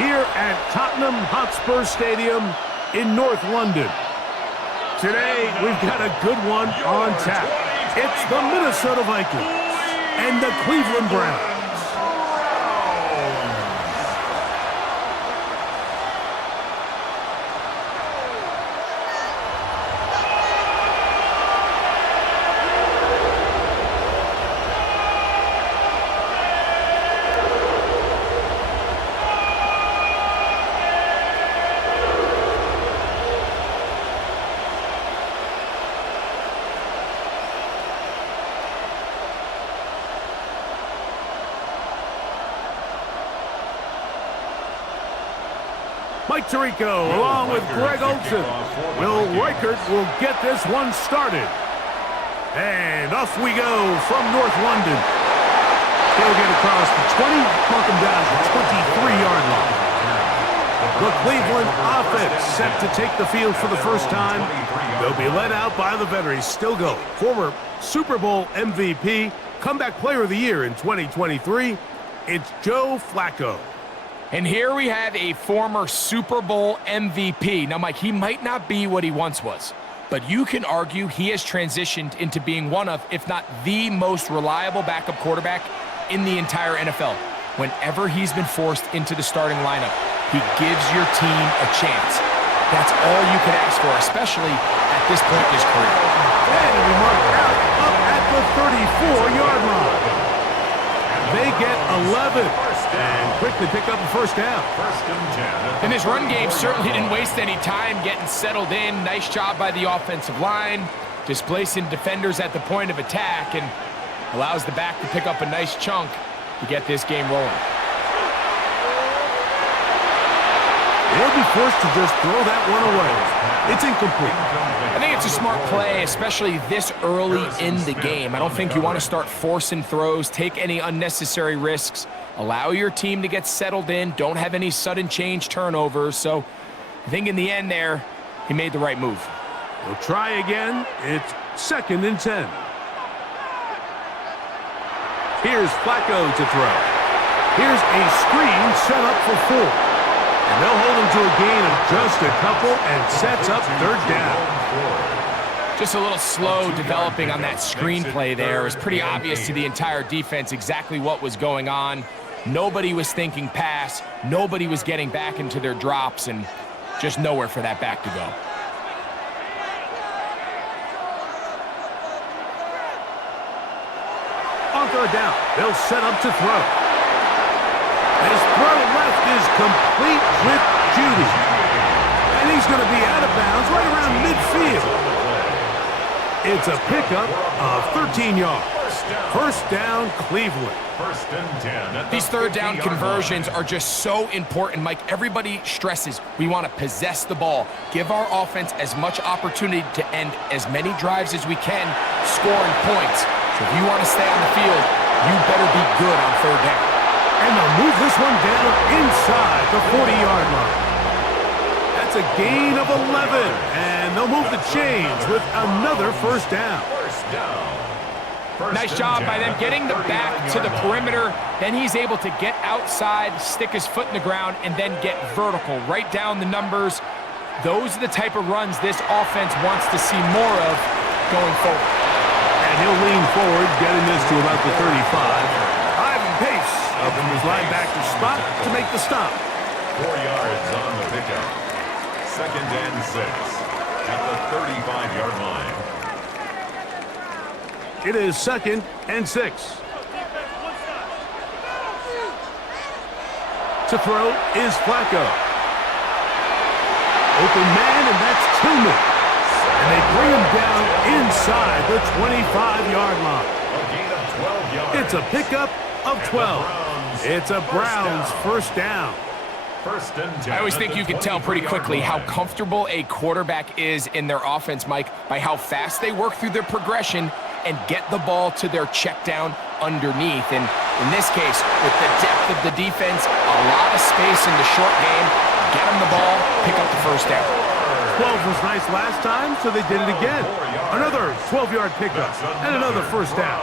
here at Tottenham Hotspur Stadium in North London. Today, we've got a good one on tap. It's the Minnesota Vikings and the Cleveland Browns. Mike Tirico, along with Greg Olson. Will Reichert will get this one started. And off we go from North London. He'll get across the 20, mark him down to the 23-yard line. The Cleveland offense set to take the field for the first time. They'll be led out by the veterans. Still go. Former Super Bowl MVP, comeback player of the year in 2023. It's Joe Flacco. And here we have a former Super Bowl MVP. Now, Mike, he might not be what he once was, but you can argue he has transitioned into being one of, if not the most reliable backup quarterback in the entire NFL. Whenever he's been forced into the starting lineup, he gives your team a chance. That's all you can ask for, especially at this point in his career. And we mark out up at the 34-yard line. They get 11 and quickly pick up a first down. And this run game certainly didn't waste any time getting settled in. Nice job by the offensive line, displacing defenders at the point of attack, and allows the back to pick up a nice chunk to get this game rolling. They'll be forced to just throw that one away. It's incomplete. I think it's a smart play, especially this early in the game. I don't think you want to start forcing throws, take any unnecessary risks, allow your team to get settled in, don't have any sudden change turnovers. So I think in the end there, he made the right move. We'll try again. It's 2nd and 10. Here's Flacco to throw. Here's a screen set up for 4. And they'll hold him to a gain of just a couple and sets up 3rd down. Just a little slow developing on that screenplay there. It was pretty obvious to the entire defense exactly what was going on. Nobody was thinking pass. Nobody was getting back into their drops, and just nowhere for that back to go. On 3rd down, they'll set up to throw. His throw left is complete with Judy. And he's going to be out of bounds right around midfield. It's a pickup of 13 yards. First down, Cleveland. These 3rd down conversions are just so important, Mike. Everybody stresses we want to possess the ball, give our offense as much opportunity to end as many drives as we can, scoring points. So if you want to stay on the field, you better be good on 3rd down. And they'll move this one down inside the 40-yard line. That's a gain of 11. And they'll move the chains with another first down. Nice job by them getting the back to the perimeter. Then he's able to get outside, stick his foot in the ground, and then get vertical. Right down the numbers. Those are the type of runs this offense wants to see more of going forward. And he'll lean forward, getting this to about the 35. Pace up in his linebacker spot to make the stop. 4 yards on the pickup. 2nd and 6 at the 35-yard line. It is 2nd and 6. To throw is Flacco. Open man, and that's Tillman. And they bring him down inside the 25-yard line. A gain of 12 yards. It's a pickup of 12. It's a Browns first down. I always think you can tell pretty quickly how comfortable a quarterback is in their offense, Mike, by how fast they work through their progression and get the ball to their check down underneath. And in this case, with the depth of the defense, a lot of space in the short game, get them the ball, pick up the first down. 12 was nice last time, so they did it again. Another 12-yard pickup and another first down.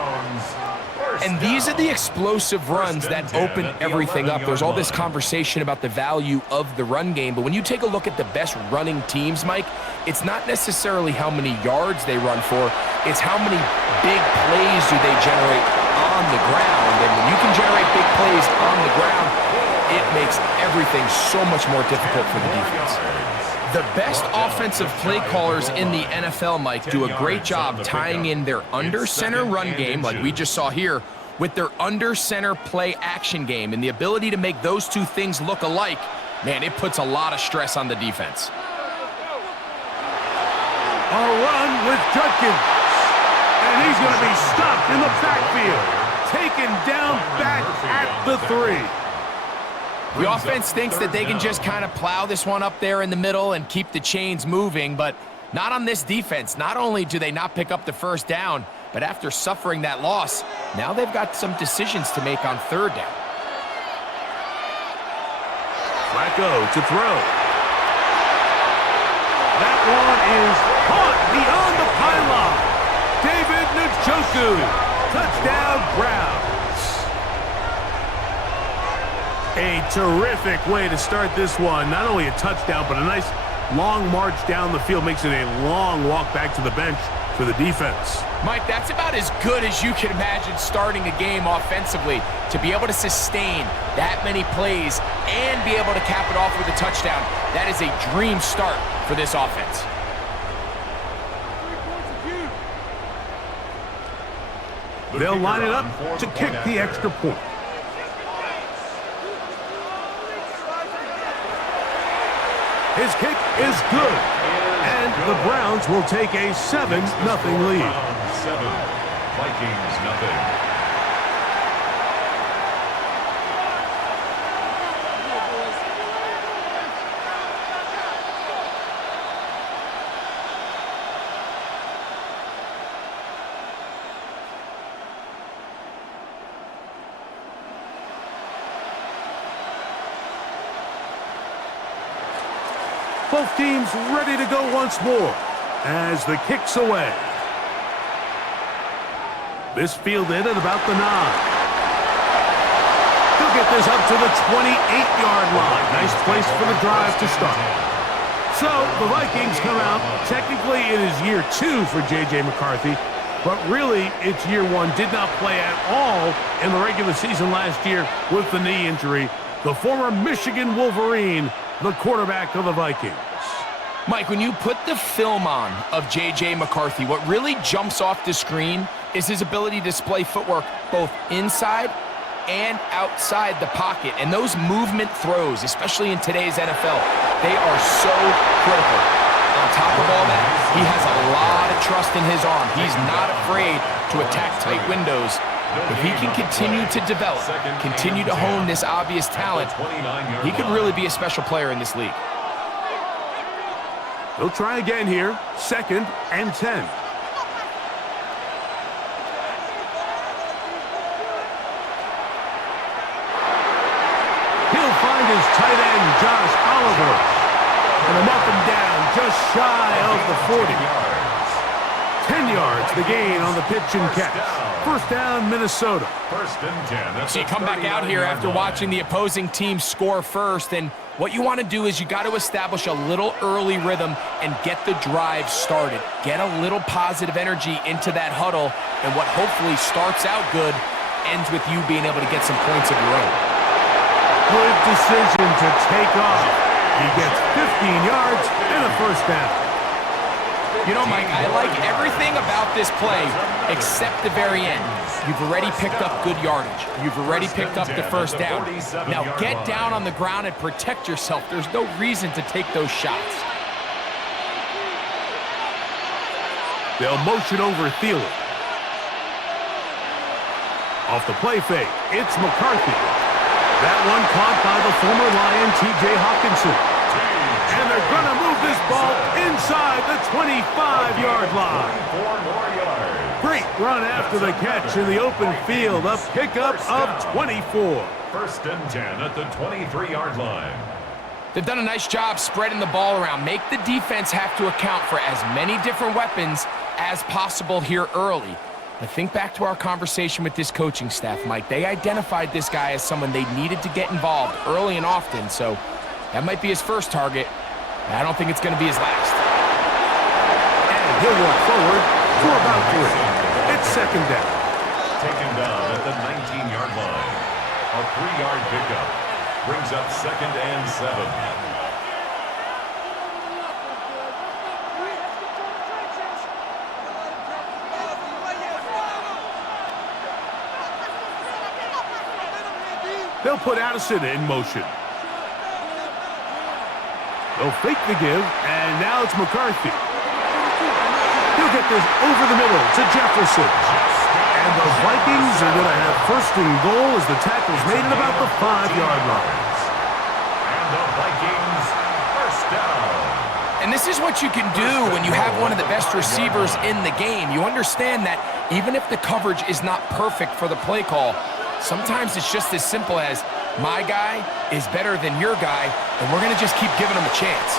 And these are the explosive runs that open everything up. There's all this conversation about the value of the run game, but when you take a look at the best running teams, Mike, it's not necessarily how many yards they run for, it's how many big plays do they generate on the ground. And when you can generate big plays on the ground, it makes everything so much more difficult for the defense. The best offensive play callers in the NFL, Mike, do a great job tying in their under-center run game, like we just saw here, with their under-center play action game. And the ability to make those two things look alike, man, it puts a lot of stress on the defense. A run with Judkins. And he's going to be stopped in the backfield. Taken down back at the 3. The offense thinks that they can just kind of plow this one up there in the middle and keep the chains moving, but not on this defense. Not only do they not pick up the first down, but after suffering that loss, now they've got some decisions to make on 3rd down. Flacco to throw. That one is caught beyond the pylon. David Njoku. Touchdown, Browns. A terrific way to start this one. Not only a touchdown, but a nice long march down the field. Makes it a long walk back to the bench for the defense. Mike, that's about as good as you can imagine starting a game offensively. To be able to sustain that many plays and be able to cap it off with a touchdown, that is a dream start for this offense. They'll line it up to kick the extra point. His kick is good, and the Browns will take a 7-0 lead. 7, Vikings nothing. Both teams ready to go once more as the kick's away. This fielded at about the 9. He'll get this up to the 28-yard line. Nice place for the drive to start. So the Vikings come out. Technically, it is year 2 for J.J. McCarthy, but really it's year 1. Did not play at all in the regular season last year with the knee injury. The former Michigan Wolverine, the quarterback of the Vikings. Mike, when you put the film on of J.J. McCarthy, what really jumps off the screen is his ability to display footwork both inside and outside the pocket. And those movement throws, especially in today's NFL, they are so critical. On top of all that, he has a lot of trust in his arm. He's not afraid to attack tight windows. If he can continue to develop, continue to hone this obvious talent, he could really be a special player in this league. They'll try again here. 2nd and 10. He'll find his tight end, Josh Oliver. And a up and down, just shy of the 40. 10 yards, the gain on the pitch and catch. First down, Minnesota. 1st and 10. So you come back out here after watching the opposing team score first, and what you want to do is you got to establish a little early rhythm and get the drive started. Get a little positive energy into that huddle, and what hopefully starts out good ends with you being able to get some points of your own. Good decision to take off. He gets 15 yards and a first down. You know, Mike, I like everything about this play except the very end. You've already picked up good yardage. You've already picked up the first down. Now get down on the ground and protect yourself. There's no reason to take those shots. They'll motion over Thielen. Off the play fake, it's McCarthy. That one caught by the former Lion, T.J. Hawkinson. And they're going to move this ball inside the 25-yard line. 4 more yards. Great run after the catch in the open field. A pickup of 24. 1st and 10 at the 23-yard line. They've done a nice job spreading the ball around. Make the defense have to account for as many different weapons as possible here early. I think back to our conversation with this coaching staff, Mike. They identified this guy as someone they needed to get involved early and often, so that might be his first target. I don't think it's going to be his last. And he'll walk forward for about 3. It's second down. Taken down at the 19-yard line. A 3-yard pickup brings up second and 7. They'll put Addison in motion. They'll fake the give, and now it's McCarthy. He'll get this over the middle to Jefferson. And the Vikings are going to have first and goal as the tackle's made at about the 5-yard line. And the Vikings first down. And this is what you can do when you have one of the best receivers in the game. You understand that even if the coverage is not perfect for the play call, sometimes it's just as simple as, my guy is better than your guy, and we're going to just keep giving him a chance.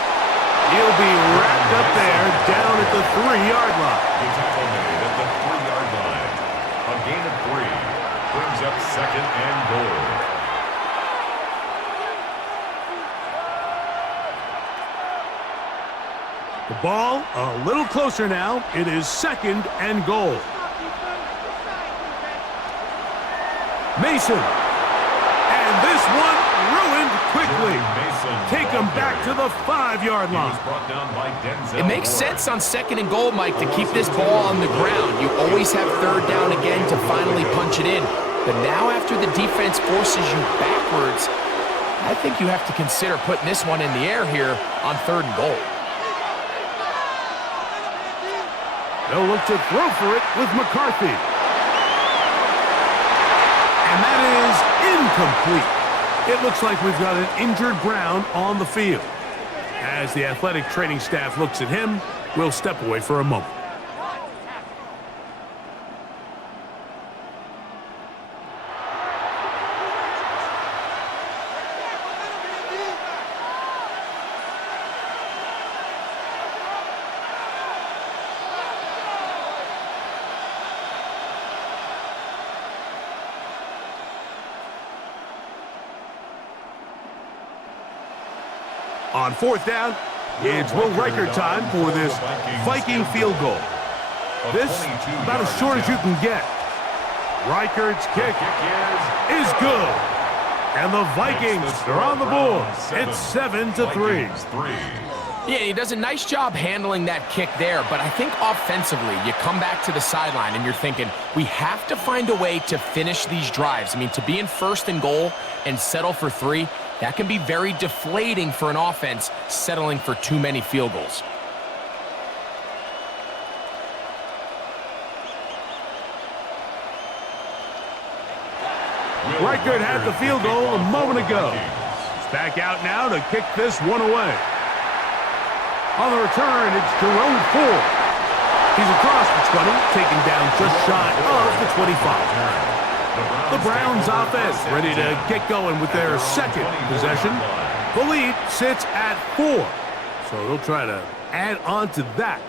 He'll be wrapped up there down at the 3-yard line. The tackle made at the 3-yard line. A gain of 3 brings up second and goal. The ball a little closer now. It is second and goal. Mason. And this one ruined quickly. Take him back to the 5-yard line. It makes sense on second and goal, Mike, to keep this ball on the ground. You always have third down again to finally punch it in. But now after the defense forces you backwards, I think you have to consider putting this one in the air here on third and goal. They'll look to throw for it with McCarthy. And that is incomplete. It looks like we've got an injured Brown on the field. As the athletic training staff looks at him, we'll step away for a moment. On fourth down, it's Will Reichert time for this Viking field goal. This, about as short as you can get. Reichert's kick is good. And the Vikings are on the board. It's 7-3. Yeah, he does a nice job handling that kick there, but I think offensively, you come back to the sideline and you're thinking, we have to find a way to finish these drives. I mean, to be in first and goal and settle for 3, that can be very deflating for an offense settling for too many field goals. Reichert had the field goal a moment ago. He's back out now to kick this one away. On the return, it's Jerome Ford. He's across the 20, taken down just shy of the 25. The Browns offense ready to get going with their second possession. The lead sits at 4, so they'll try to add on to that.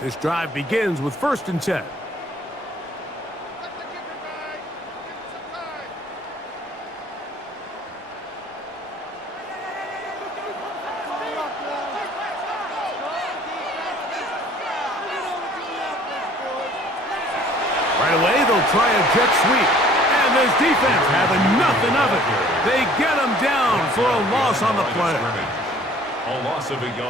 This drive begins with 1st and 10. Right away, they'll try a jet sweep. And this defense having nothing of it. They get him down for a loss on the play.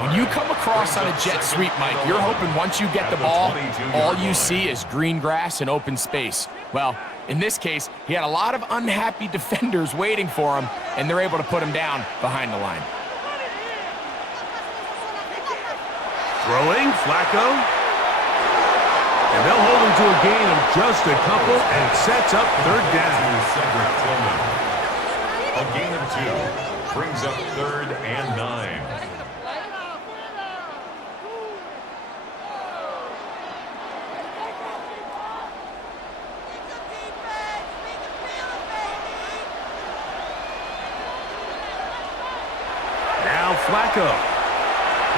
When you come across on a jet sweep, Mike, you're hoping once you get the ball, all you see is green grass and open space. Well, in this case, he had a lot of unhappy defenders waiting for him, and they're able to put him down behind the line. Throwing, Flacco. And they'll hold him to a gain of just a couple, and it sets up third down. A gain of 2 brings up 3rd and 9. Now Flacco.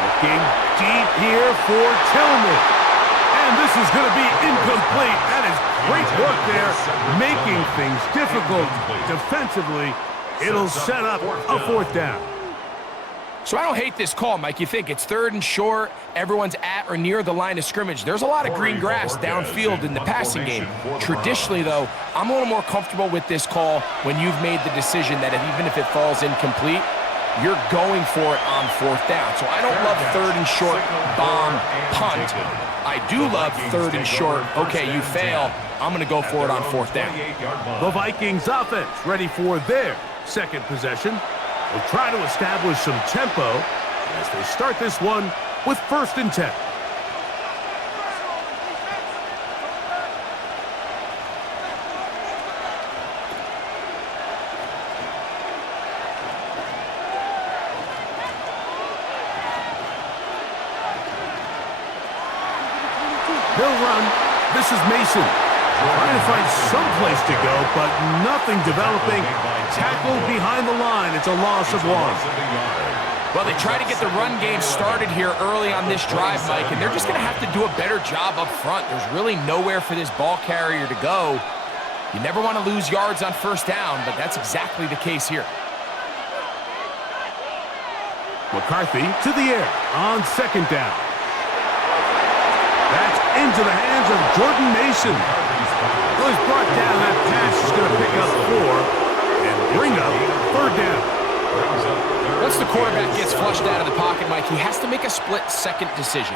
Looking deep here for Tillman. And this is going to be incomplete. That is Great work there, making things difficult defensively. It'll set up a fourth down. So I don't hate this call, Mike. You think it's 3rd and short, everyone's at or near the line of scrimmage. There's a lot of green grass downfield in the passing game. Traditionally, though, I'm a little more comfortable with this call when you've made the decision that even if it falls incomplete, you're going for it on 4th down. So I don't love 3rd and short, bomb, punt. I do love 3rd and short, okay, you fail, I'm going to go for it on 4th down. The Vikings offense ready for their second possession. They'll try to establish some tempo as they start this one with 1st and 10. They'll run. This is Mason. Trying to find some place to go, but nothing developing. Tackled behind the line. It's a loss of 1. Well, they try to get the run game started here early on this drive, Mike, and they're just going to have to do a better job up front. There's really nowhere for this ball carrier to go. You never want to lose yards on 1st down, but that's exactly the case here. McCarthy to the air on 2nd down. That's into the hands of Jordan Mason. Well, he's brought down. That pass is going to pick up 4 and bring up 3rd down. Once the quarterback gets flushed out of the pocket, Mike, he has to make a split-second decision.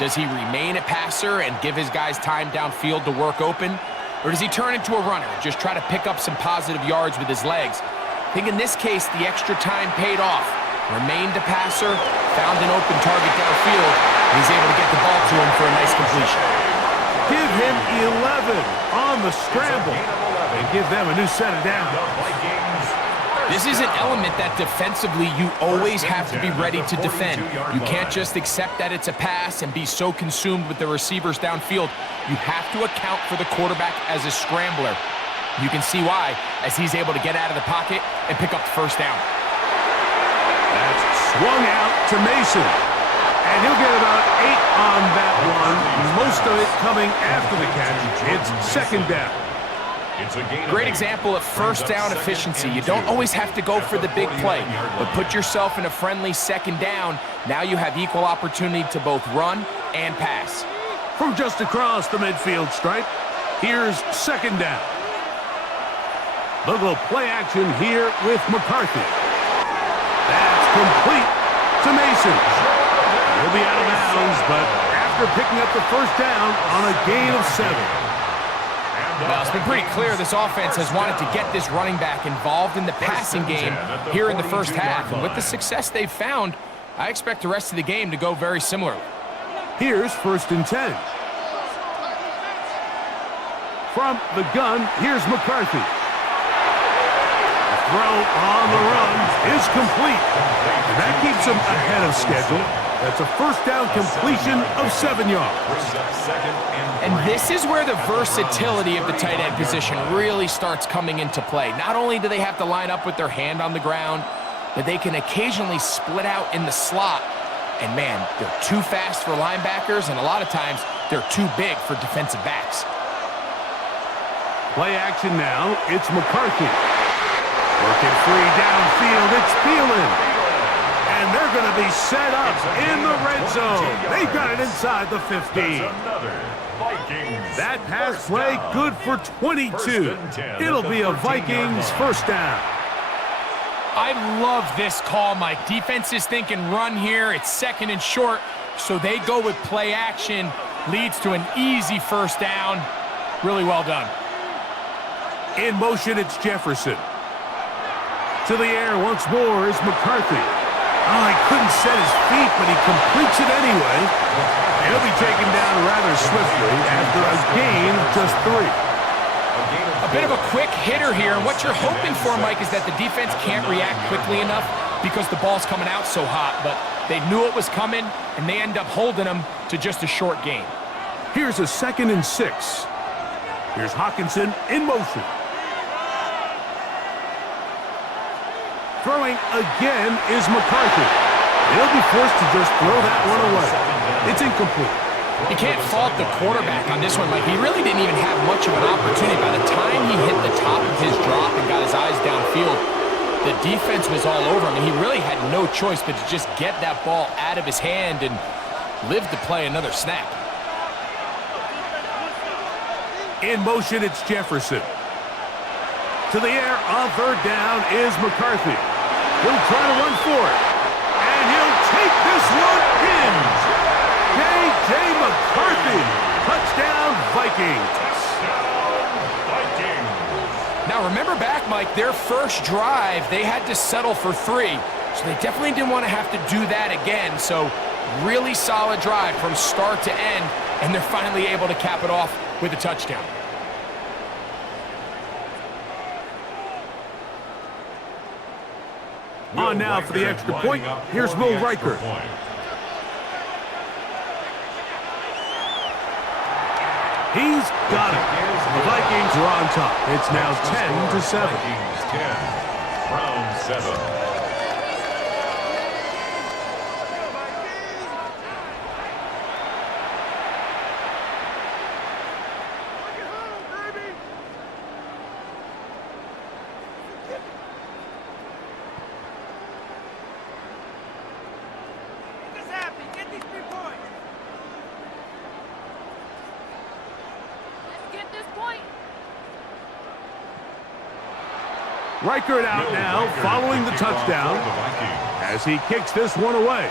Does he remain a passer and give his guys time downfield to work open? Or does he turn into a runner, just try to pick up some positive yards with his legs? I think in this case, the extra time paid off. Remained a passer, found an open target downfield, and he's able to get the ball to him for a nice completion. Give him 11 on the scramble and give them a new set of downs. This is an element that defensively you always have to be ready to defend. You can't just accept that it's a pass and be so consumed with the receivers downfield. You have to account for the quarterback as a scrambler. You can see why, as he's able to get out of the pocket and pick up the 1st down. That's swung out to Mason. And he'll get about 8 on that one. Most of it coming after the catch. It's 2nd down. Great example of 1st down efficiency. You don't always have to go for the big play, but put yourself in a friendly 2nd down. Now you have equal opportunity to both run and pass. From just across the midfield stripe, here's 2nd down. They'll go play action here with McCarthy. That's complete to Mason. He'll be out of bounds, but after picking up the 1st down on a gain of 7. Well, it's been pretty clear this offense has wanted to get this running back involved in the passing game here in the 1st half. And with the success they've found, I expect the rest of the game to go very similarly. Here's 1st and 10. From the gun, here's McCarthy. The throw on the run is complete. And that keeps him ahead of schedule. That's a 1st down completion of 7 yards. And this is where the versatility of the tight end position really starts coming into play. Not only do they have to line up with their hand on the ground, but they can occasionally split out in the slot. And man, they're too fast for linebackers, and a lot of times they're too big for defensive backs. Play action now. It's McCarthy. Working free downfield. It's Thielen. And they're going to be set up in the red zone. They've got it inside the 15. That pass play good for 22. It'll be a Vikings 1st down. I love this call, Mike. Defense is thinking run here. It's 2nd and short, so they go with play action. Leads to an easy 1st down. Really well done. In motion, it's Jefferson. To the air once more is McCarthy. Oh, he couldn't set his feet, but he completes it anyway. He'll be taken down rather swiftly after a gain of just 3. A bit of a quick hitter here, and what you're hoping for, Mike, is that the defense can't react quickly enough because the ball's coming out so hot, but they knew it was coming, and they end up holding them to just a short gain. Here's a 2nd and 6. Here's Hawkinson in motion. Throwing again is McCarthy. He'll be forced to just throw that one away. It's incomplete. You can't fault the quarterback on this one, Mike. He really didn't even have much of an opportunity. By the time he hit the top of his drop and got his eyes downfield, the defense was all over him, and he really had no choice but to just get that ball out of his hand and live to play another snap. In motion, it's Jefferson. To the air on third down is McCarthy. He'll try to run for it. And he'll take this one in. J.J. McCarthy. Touchdown, Vikings. Now, remember back, Mike, their first drive, they had to settle for 3. So they definitely didn't want to have to do that again. So really solid drive from start to end, and they're finally able to cap it off with a touchdown. On now for the extra point. Here's Will Riker. He's got it. The Vikings are on top. It's now 10-7. Vikings 10, Browns 7. Riker out now, following the touchdown, as he kicks this one away.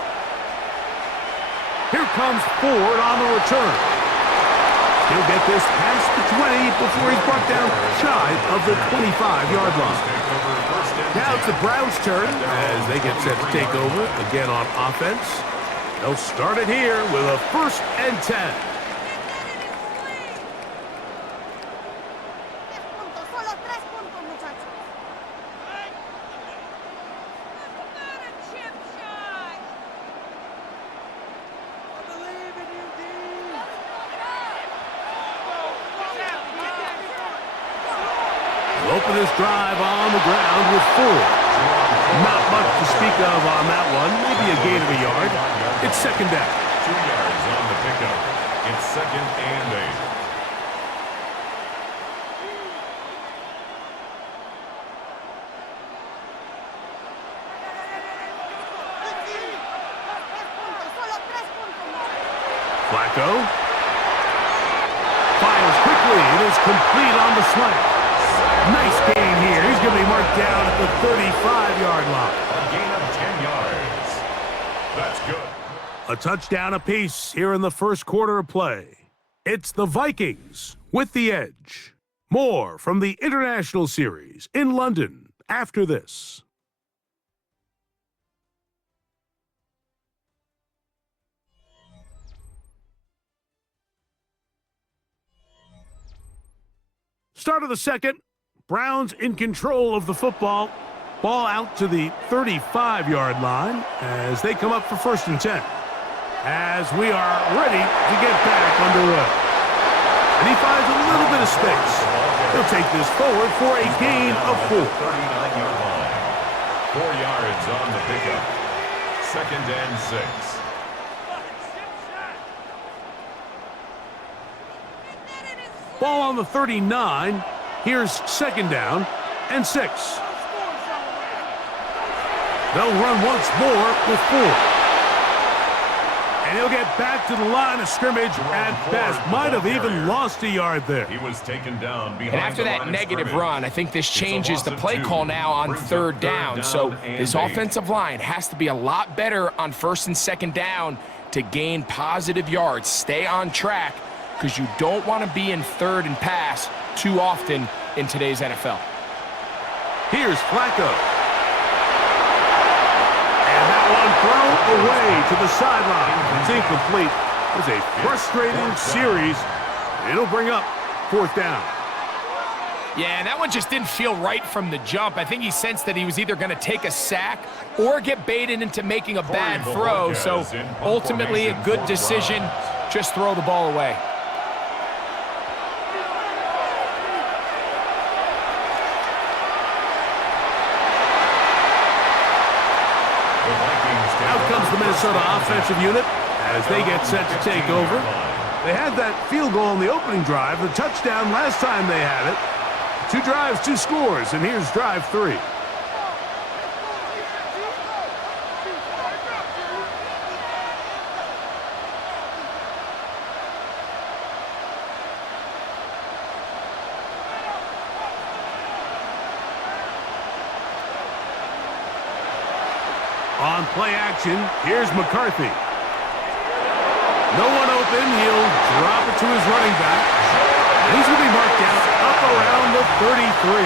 Here comes Ford on the return. He'll get this past the 20 before he's brought down shy of the 25-yard line. Now it's the Browns' turn as they get set to take over again on offense. They'll start it here with a 1st and 10. Open this drive on the ground with Ford. Not much to speak of on that one. Maybe a gain of a yard. It's 2nd down. 2 yards on the pickup. It's 2nd and 8. Flacco fires quickly. It is complete on the slant. Nice gain here. He's going to be marked down at the 35-yard line. A gain of 10 yards. That's good. A touchdown apiece here in the first quarter of play. It's the Vikings with the edge. More from the International Series in London after this. Start of the second. Browns in control of the football. Ball out to the 35-yard line as they come up for 1st and 10. As we are ready to get back underway. And he finds a little bit of space. He'll take this forward for a gain of 4. 39-yard line. 4 yards on the pickup. 2nd and 6. Ball on the 39. Here's 2nd down and 6. They'll run once more with 4. And he'll get back to the line of scrimmage at best. Might have even lost a yard there. He was taken down behind. And after that negative run, I think this changes the play call now on 3rd down. So this offensive line has to be a lot better on 1st and 2nd down to gain positive yards. Stay on track, because you don't want to be in 3rd and pass too often in today's NFL. Here's Flacco. And that one thrown away to the sideline. It's incomplete. It was a frustrating series. It'll bring up 4th down. Yeah, and that one just didn't feel right from the jump. I think he sensed that he was either going to take a sack or get baited into making a bad throw. So ultimately a good decision. Just throw the ball away. Out comes the Minnesota offensive unit as they get set to take over. They had that field goal on the opening drive, the touchdown last time they had it. 2 drives, 2 scores, and here's drive 3. On play action, here's McCarthy. No one open, he'll drop it to his running back. And he's going to be marked out up around the 33.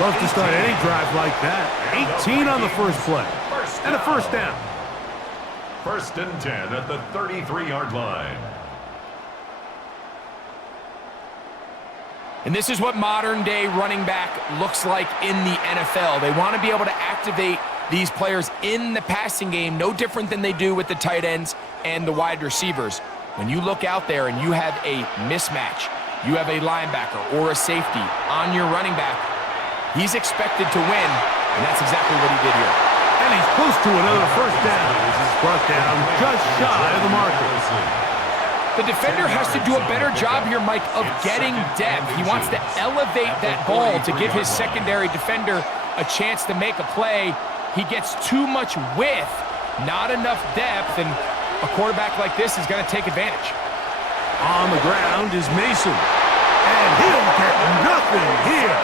Love to start any drive like that. 18 on the first play. And a first down. 1st and 10 at the 33-yard line. And this is what modern-day running back looks like in the NFL. They want to be able to activate these players in the passing game, no different than they do with the tight ends and the wide receivers. When you look out there and you have a mismatch, you have a linebacker or a safety on your running back, he's expected to win, and that's exactly what he did here. And he's close to another first down. This is brought down just shy of the marker. The defender has to do a better job here, Mike, of getting depth. He wants to elevate that ball to give his secondary defender a chance to make a play. He gets too much width, not enough depth, and a quarterback like this is going to take advantage. On the ground is Mason. And he'll get nothing here.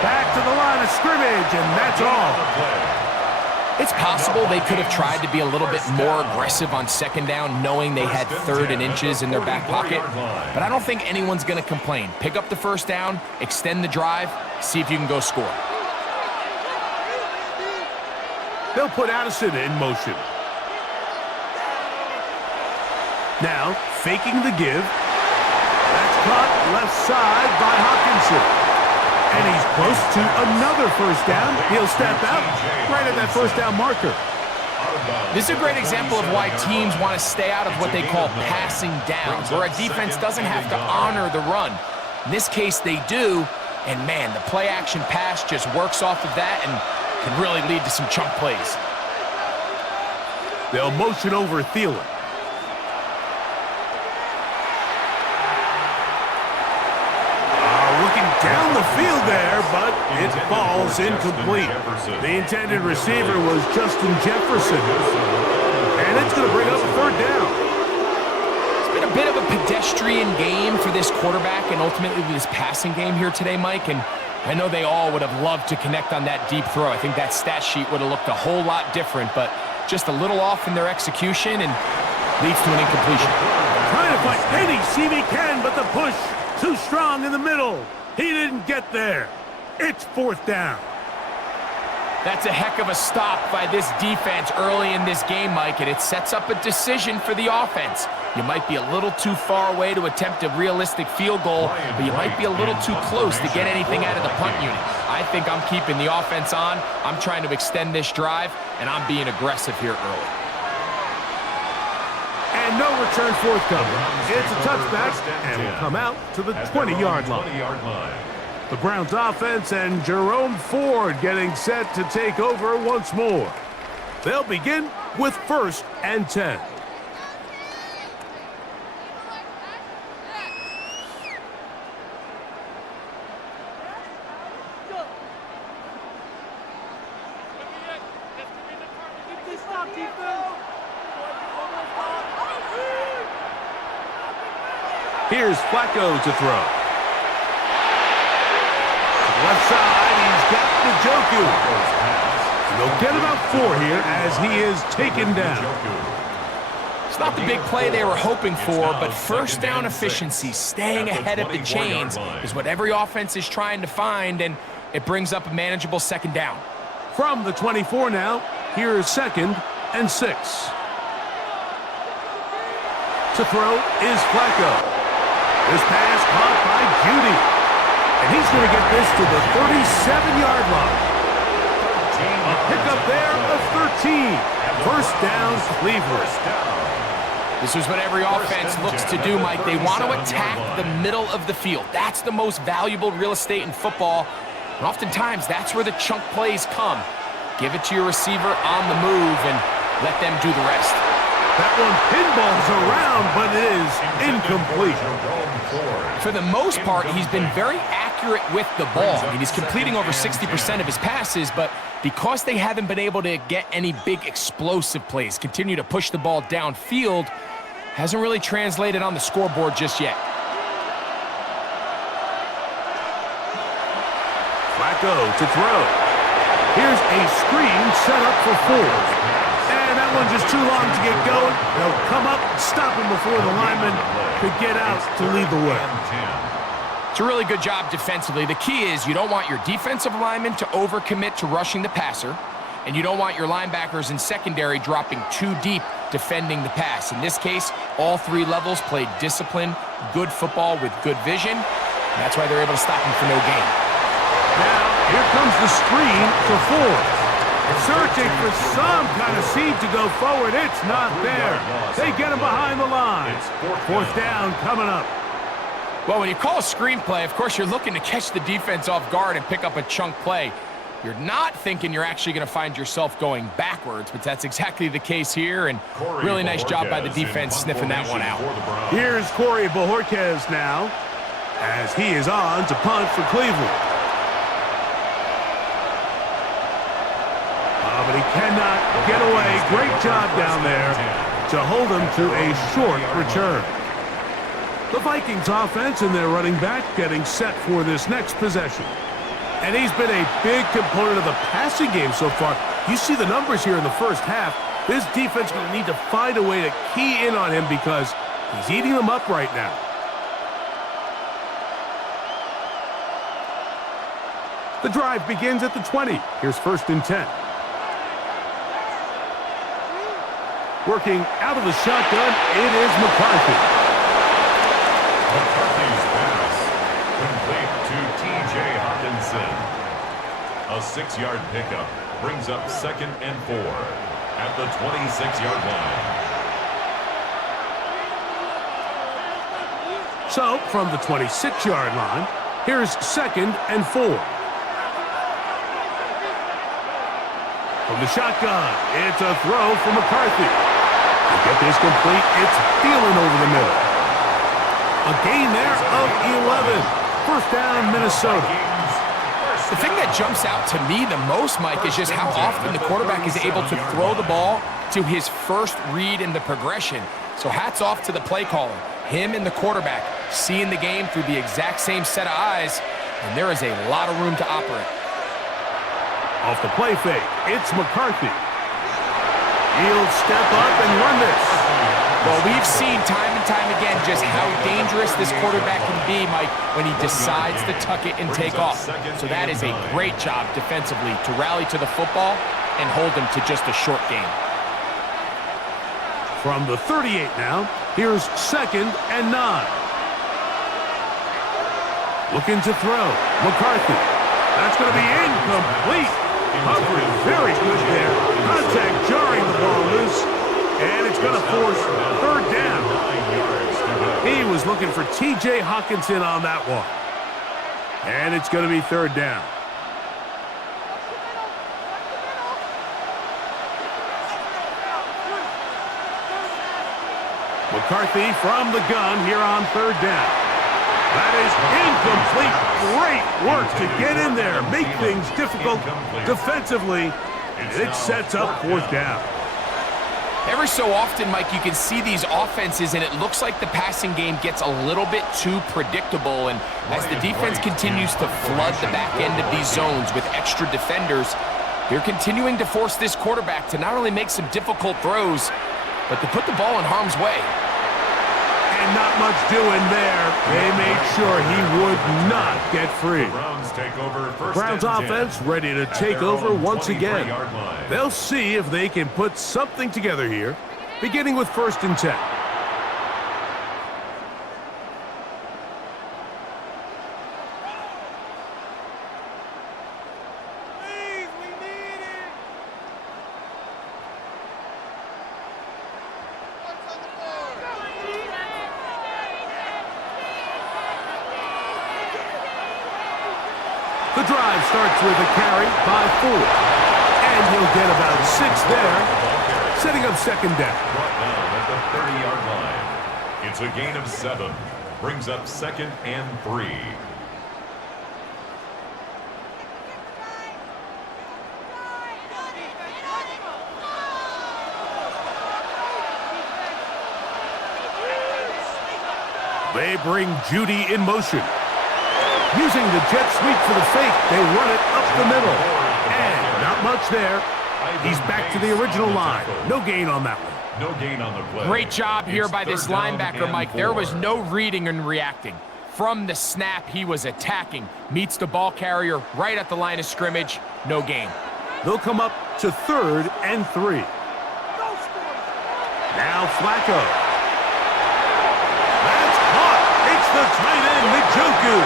Back to the line of scrimmage, and that's all. It's possible they could have tried to be a little bit more aggressive on 2nd down, knowing they had 3rd and inches in their back pocket. But I don't think anyone's going to complain. Pick up the first down, extend the drive, see if you can go score. They'll put Addison in motion. Now, faking the give. That's caught left side by Hawkinson. And he's close to another first down. He'll step out right at that first down marker. This is a great example of why teams want to stay out of what they call passing downs, where a defense doesn't have to honor the run. In this case, they do. And, man, the play-action pass just works off of that and can really lead to some chunk plays. They'll motion over Thielen. Looking down the field there, but it falls incomplete. The intended receiver was Justin Jefferson. And it's going to bring up a 3rd down. It's been a bit of a pedestrian game for this quarterback and ultimately this passing game here today, Mike. And I know they all would have loved to connect on that deep throw. I think that stat sheet would have looked a whole lot different, but just a little off in their execution and leads to an incompletion. Trying to find any seam he can, but the push too strong in the middle. He didn't get there. It's 4th down. That's a heck of a stop by this defense early in this game, Mike, and it sets up a decision for the offense. You might be a little too far away to attempt a realistic field goal, but you might be a little too close to get anything out of the punt unit. I think I'm keeping the offense on. I'm trying to extend this drive, and I'm being aggressive here early. And no return forthcoming. It's a touchback, and will come out to the 20-yard line. The Browns offense and Jerome Ford getting set to take over once more. They'll begin with 1st and 10. Here's Flacco to throw. Left side, he's got Njoku. They'll get about 4 here as he is taken down. It's not the big play they were hoping for, but first down efficiency, staying ahead of the chains, is what every offense is trying to find, and it brings up a manageable 2nd down. From the 24 now, here is 2nd and 6. To throw is Flacco. This pass caught by Judy. And he's going to get this to the 37-yard line. A pickup there of 13. First down, Cleveland. This is what every offense looks to do, Mike. They want to attack the middle of the field. That's the most valuable real estate in football. And oftentimes, that's where the chunk plays come. Give it to your receiver on the move and let them do the rest. That one pinballs around, but it is incomplete. For the most part, he's been very accurate with the ball. I mean, he's completing over 60% of his passes, but because they haven't been able to get any big explosive plays, continue to push the ball downfield, hasn't really translated on the scoreboard just yet. Flacco to throw. Here's a screen set up for 4. And that one's just too long to get going. They'll come up, stop him before the lineman could get out to lead the way. It's a really good job defensively. The key is you don't want your defensive linemen to overcommit to rushing the passer, and you don't want your linebackers in secondary dropping too deep defending the pass. In this case, all 3 levels played disciplined, good football with good vision. And that's why they're able to stop him for no gain. Now, here comes the screen to 4. Searching for some kind of seed to go forward. It's not there. They get him behind the line. 4th down coming up. Well, when you call a screenplay, of course, you're looking to catch the defense off guard and pick up a chunk play. You're not thinking you're actually going to find yourself going backwards, but that's exactly the case here, and really nice job by the defense sniffing that one out. Here's Corey Bojorquez now, as he is on to punt for Cleveland. But he cannot get away. Great job down there to hold him to a short return. The Vikings offense and their running back getting set for this next possession. And he's been a big component of the passing game so far. You see the numbers here in the first half. This defense is going to need to find a way to key in on him because he's eating them up right now. The drive begins at the 20. Here's 1st and 10. Working out of the shotgun, it is McCarthy. McCarthy's pass complete to T.J. Hawkinson. A 6-yard pickup brings up 2nd and 4 at the 26-yard line. So, from the 26-yard line, here's 2nd and 4. From the shotgun, it's a throw for McCarthy. To get this complete, it's Thielen over the middle. A gain there of 11. 1st down, Minnesota. The thing that jumps out to me the most, Mike, is just how often the quarterback is able to throw the ball to his first read in the progression. So hats off to the play caller. Him and the quarterback seeing the game through the exact same set of eyes, and there is a lot of room to operate. Off the play fake, it's McCarthy. He'll step up and run this. Well, we've seen time and time again just how dangerous this quarterback can be, Mike, when he decides to tuck it and take off. So that is a great job defensively to rally to the football and hold him to just a short gain. From the 38 now, here's 2nd and 9. Looking to throw. McCarthy. That's going to be incomplete. Covered very good there. Contact jarring the ball loose. And it's going to force 3rd down. He was looking for T.J. Hawkinson on that one. And it's going to be 3rd down. McCarthy from the gun here on 3rd down. That is incomplete. Great work to get in there, make things difficult defensively, and it sets up 4th down. Every so often, Mike, you can see these offenses, and it looks like the passing game gets a little bit too predictable, and as the defense continues to flood the back end of these zones with extra defenders, they're continuing to force this quarterback to not only make some difficult throws, but to put the ball in harm's way. And not much doing there. They made sure he would not get free. The Browns offense ready to take over once again. They'll see if they can put something together here, beginning with 1st and 10. The drive starts with a carry by 4. And he'll get about 6 there. setting up second down. Brought down at the 30-yard line. It's a gain of 7. Brings up 2nd and 3. They bring Judy in motion. Using the jet sweep for the fake, they run it up the middle. And not much there. He's back to the original line. No gain on that one. No gain on the play. Great job here by this linebacker, Mike. There was 4. no reading and reacting. From the snap, he was attacking. Meets the ball carrier right at the line of scrimmage. No gain. They'll come up to 3rd and 3. Now Flacco. That's caught. It's the tight end, Njoku.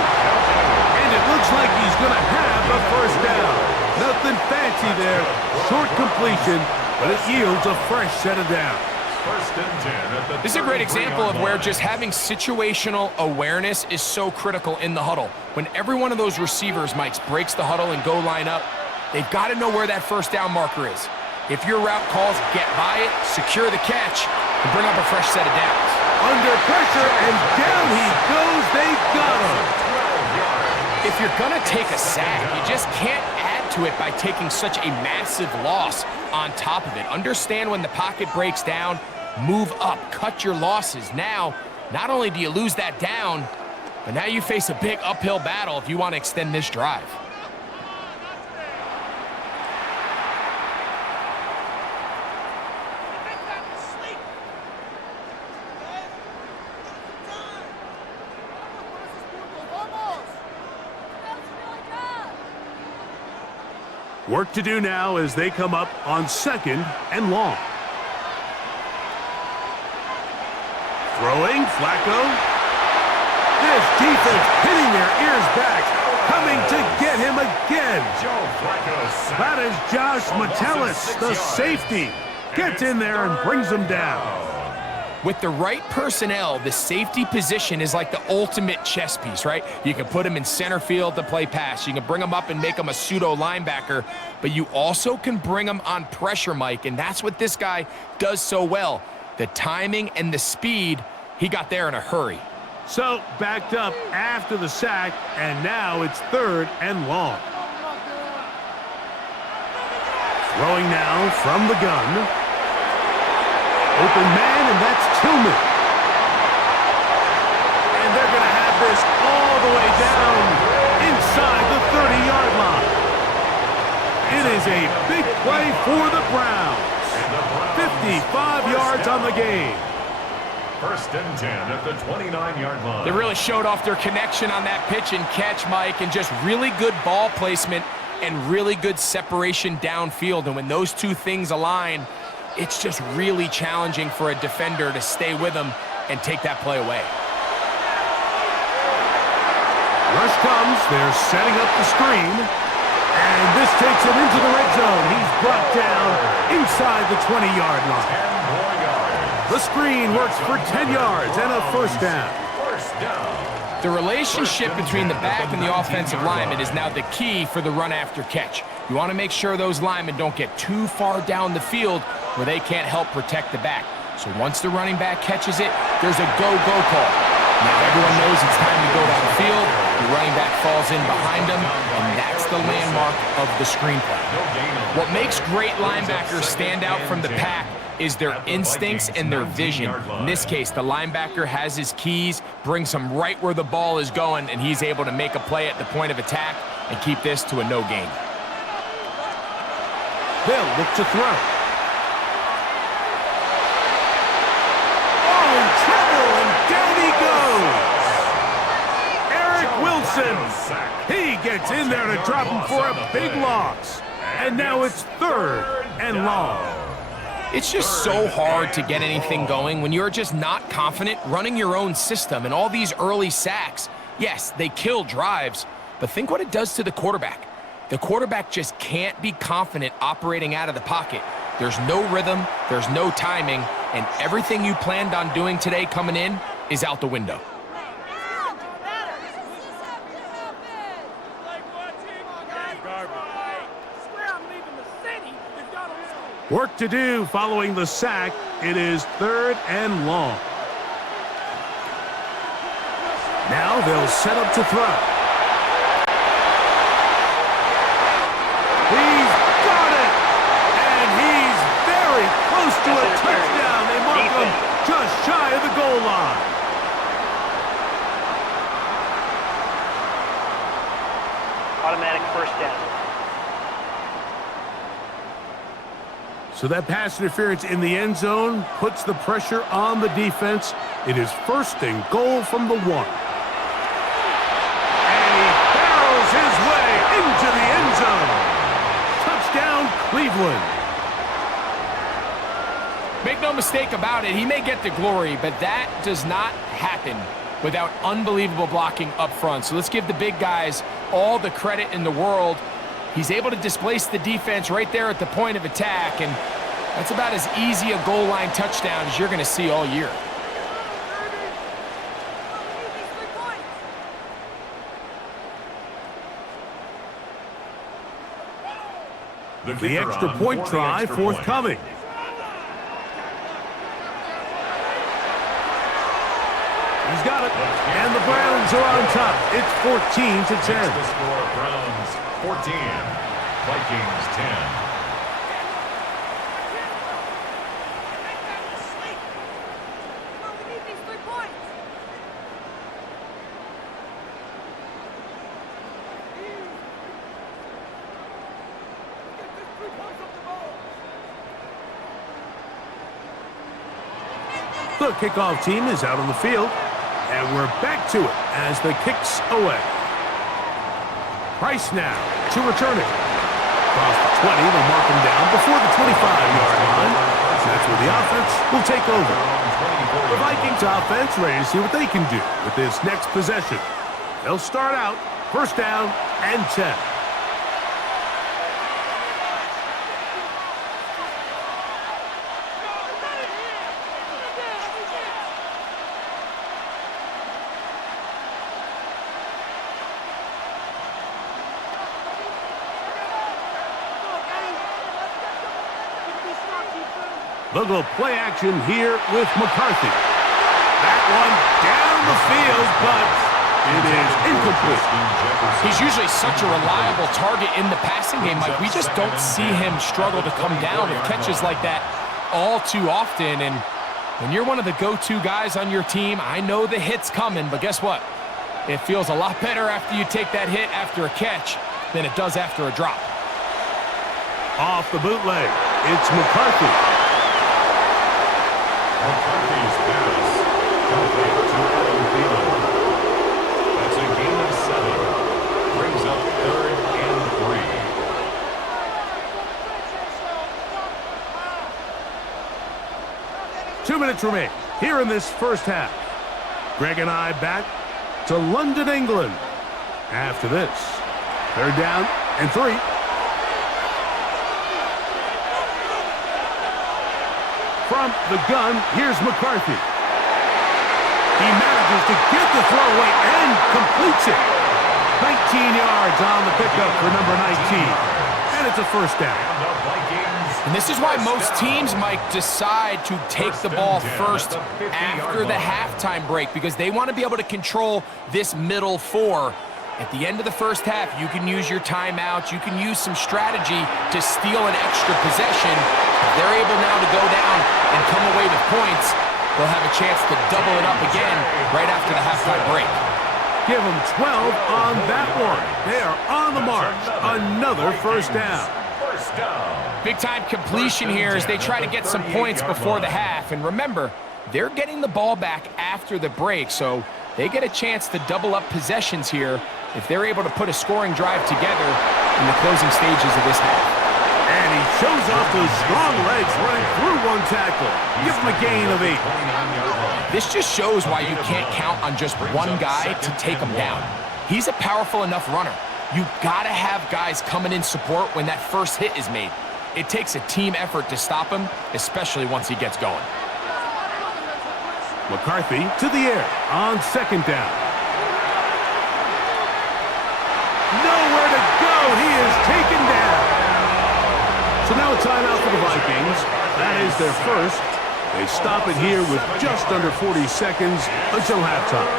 And it looks like he's going to have a first down. Nothing fancy there. Short completion, but it yields a fresh set of downs. First and 10 at the This is a great example of where just having situational awareness is so critical in the huddle. When every one of those receivers, Mike, breaks the huddle and go line up, they've got to know where that first down marker is. If your route calls, get by it, secure the catch, and bring up a fresh set of downs. Under pressure, and down he goes. They got him. If you're going to take a sack, you just can't add to it by taking such a massive loss on top of it. Understand when the pocket breaks down, move up, cut your losses. Now, not only do you lose that down, but now you face a big uphill battle if you want to extend this drive. Work to do now as they come up on 2nd and long. Throwing, Flacco. This defense hitting their ears back, coming to get him again. That is Josh Metellus, the safety. Gets in there and brings him down. With the right personnel, the safety position is like the ultimate chess piece, right? You can put him in center field to play pass. You can bring him up and make him a pseudo linebacker, but you also can bring him on pressure, Mike, and that's what this guy does so well. The timing and the speed, he got there in a hurry. So, backed up after the sack, and now it's 3rd and long. Throwing now from the gun. Open man, and that's Tillman. And they're going to have this all the way down inside the 30-yard line. It is a big play for the Browns. 55 yards on the game. First and 10 at the 29-yard line. They really showed off their connection on that pitch and catch, Mike, and just really good ball placement and really good separation downfield. And when those two things align, it's just really challenging for a defender to stay with him and take that play away. Rush comes. They're setting up the screen. And this takes him into the red zone. He's brought down inside the 20-yard line. 10 more yards. The screen works for 10 yards and a first down. First down. The relationship between the back and the offensive lineman is now the key for the run after catch. You want to make sure those linemen don't get too far down the field where they can't help protect the back. So once the running back catches it, there's a go-go call. Now everyone knows it's time to go downfield. The running back falls in behind him, and that's the landmark of the screenplay. What makes great linebackers stand out from the pack is their instincts and their vision. In this case, the linebacker has his keys, brings him right where the ball is going, and he's able to make a play at the point of attack and keep this to a no gain. They'll look to throw. Oh, trouble, and down he goes. Eric Wilson. He gets in there to drop him for a big loss. And now it's 3rd and long. It's just so hard to get anything going when you're just not confident running your own system. And all these early sacks, yes, they kill drives, but think what it does to the quarterback. The quarterback just can't be confident operating out of the pocket. There's no rhythm, there's no timing, and everything you planned on doing today coming in is out the window. Work to do following the sack. It is 3rd and long. Now they'll set up to throw. He's got it! And he's very close to a touchdown. They mark him just shy of the goal line. Automatic first down. So that pass interference in the end zone puts the pressure on the defense. It is 1st and goal from the 1. And he barrels his way into the end zone. Touchdown, Cleveland. Make no mistake about it, he may get the glory, but that does not happen without unbelievable blocking up front. So let's give the big guys all the credit in the world. He's able to displace the defense right there at the point of attack, and that's about as easy a goal line touchdown as you're going to see all year. The extra point try forthcoming. He's got it, and the Browns are on top. It's 14-10. The score, Browns 14, Vikings 10. The kickoff team is out on the field, and we're back to it as the kick's away. Price now to return it. Across the 20, they'll mark him down before the 25-yard line. That's where the offense will take over. The Vikings offense ready to see what they can do with this next possession. They'll start out 1st down and 10. They'll go play action here with McCarthy. That one down the field, but it is incomplete. He's usually such a reliable target in the passing game, Mike. We just don't see him struggle to come down with catches like that all too often. And when you're one of the go-to guys on your team, I know the hit's coming, but guess what? It feels a lot better after you take that hit after a catch than it does after a drop. Off the bootleg, it's McCarthy. McCarthy's pass complete to Cleveland. That's a gain of 7. Brings up 3rd and 3. 2 minutes remain here in this first half. Greg and I back to London, England. After this, 3rd down and 3. From the gun, here's McCarthy. He manages to get the throw away and completes it. 19 yards on the pickup for number 19. And it's a 1st down. And this is why most teams, Mike, decide to take the ball first after the halftime break, because they want to be able to control this middle 4. At the end of the first half, you can use your timeouts. You can use some strategy to steal an extra possession. If they're able now to go down and come away with points, they'll have a chance to double it up again right after the halftime break. Give them 12 on that one. They are on the march. Another 1st down. Big-time completion here as they try to get some points before the half. And remember, they're getting the ball back after the break, so they get a chance to double up possessions here if they're able to put a scoring drive together in the closing stages of this half. And he shows off those strong legs running through one tackle. Give him a gain of 8. This just shows why you can't count on just one guy to take him down. He's a powerful enough runner. You've got to have guys coming in support when that first hit is made. It takes a team effort to stop him, especially once he gets going. McCarthy to the air on 2nd down. Nowhere to go. He is taken down. So now a timeout for the Vikings. That is their first. They stop it here with just under 40 seconds until halftime.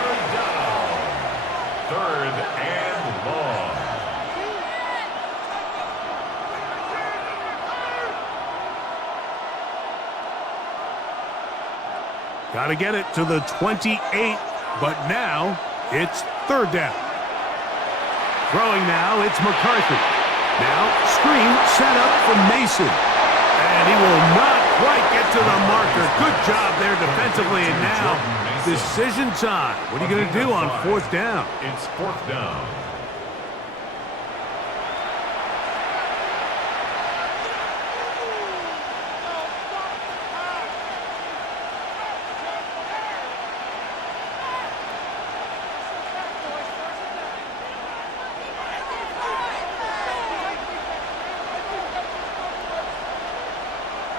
Third and long. Got to get it to the 28, but now it's third down. Throwing now, it's McCarthy. Now, screen set up for Mason. And he will not quite get to the marker. Good job there defensively, and now decision time. What are you going to do on fourth down? It's fourth down.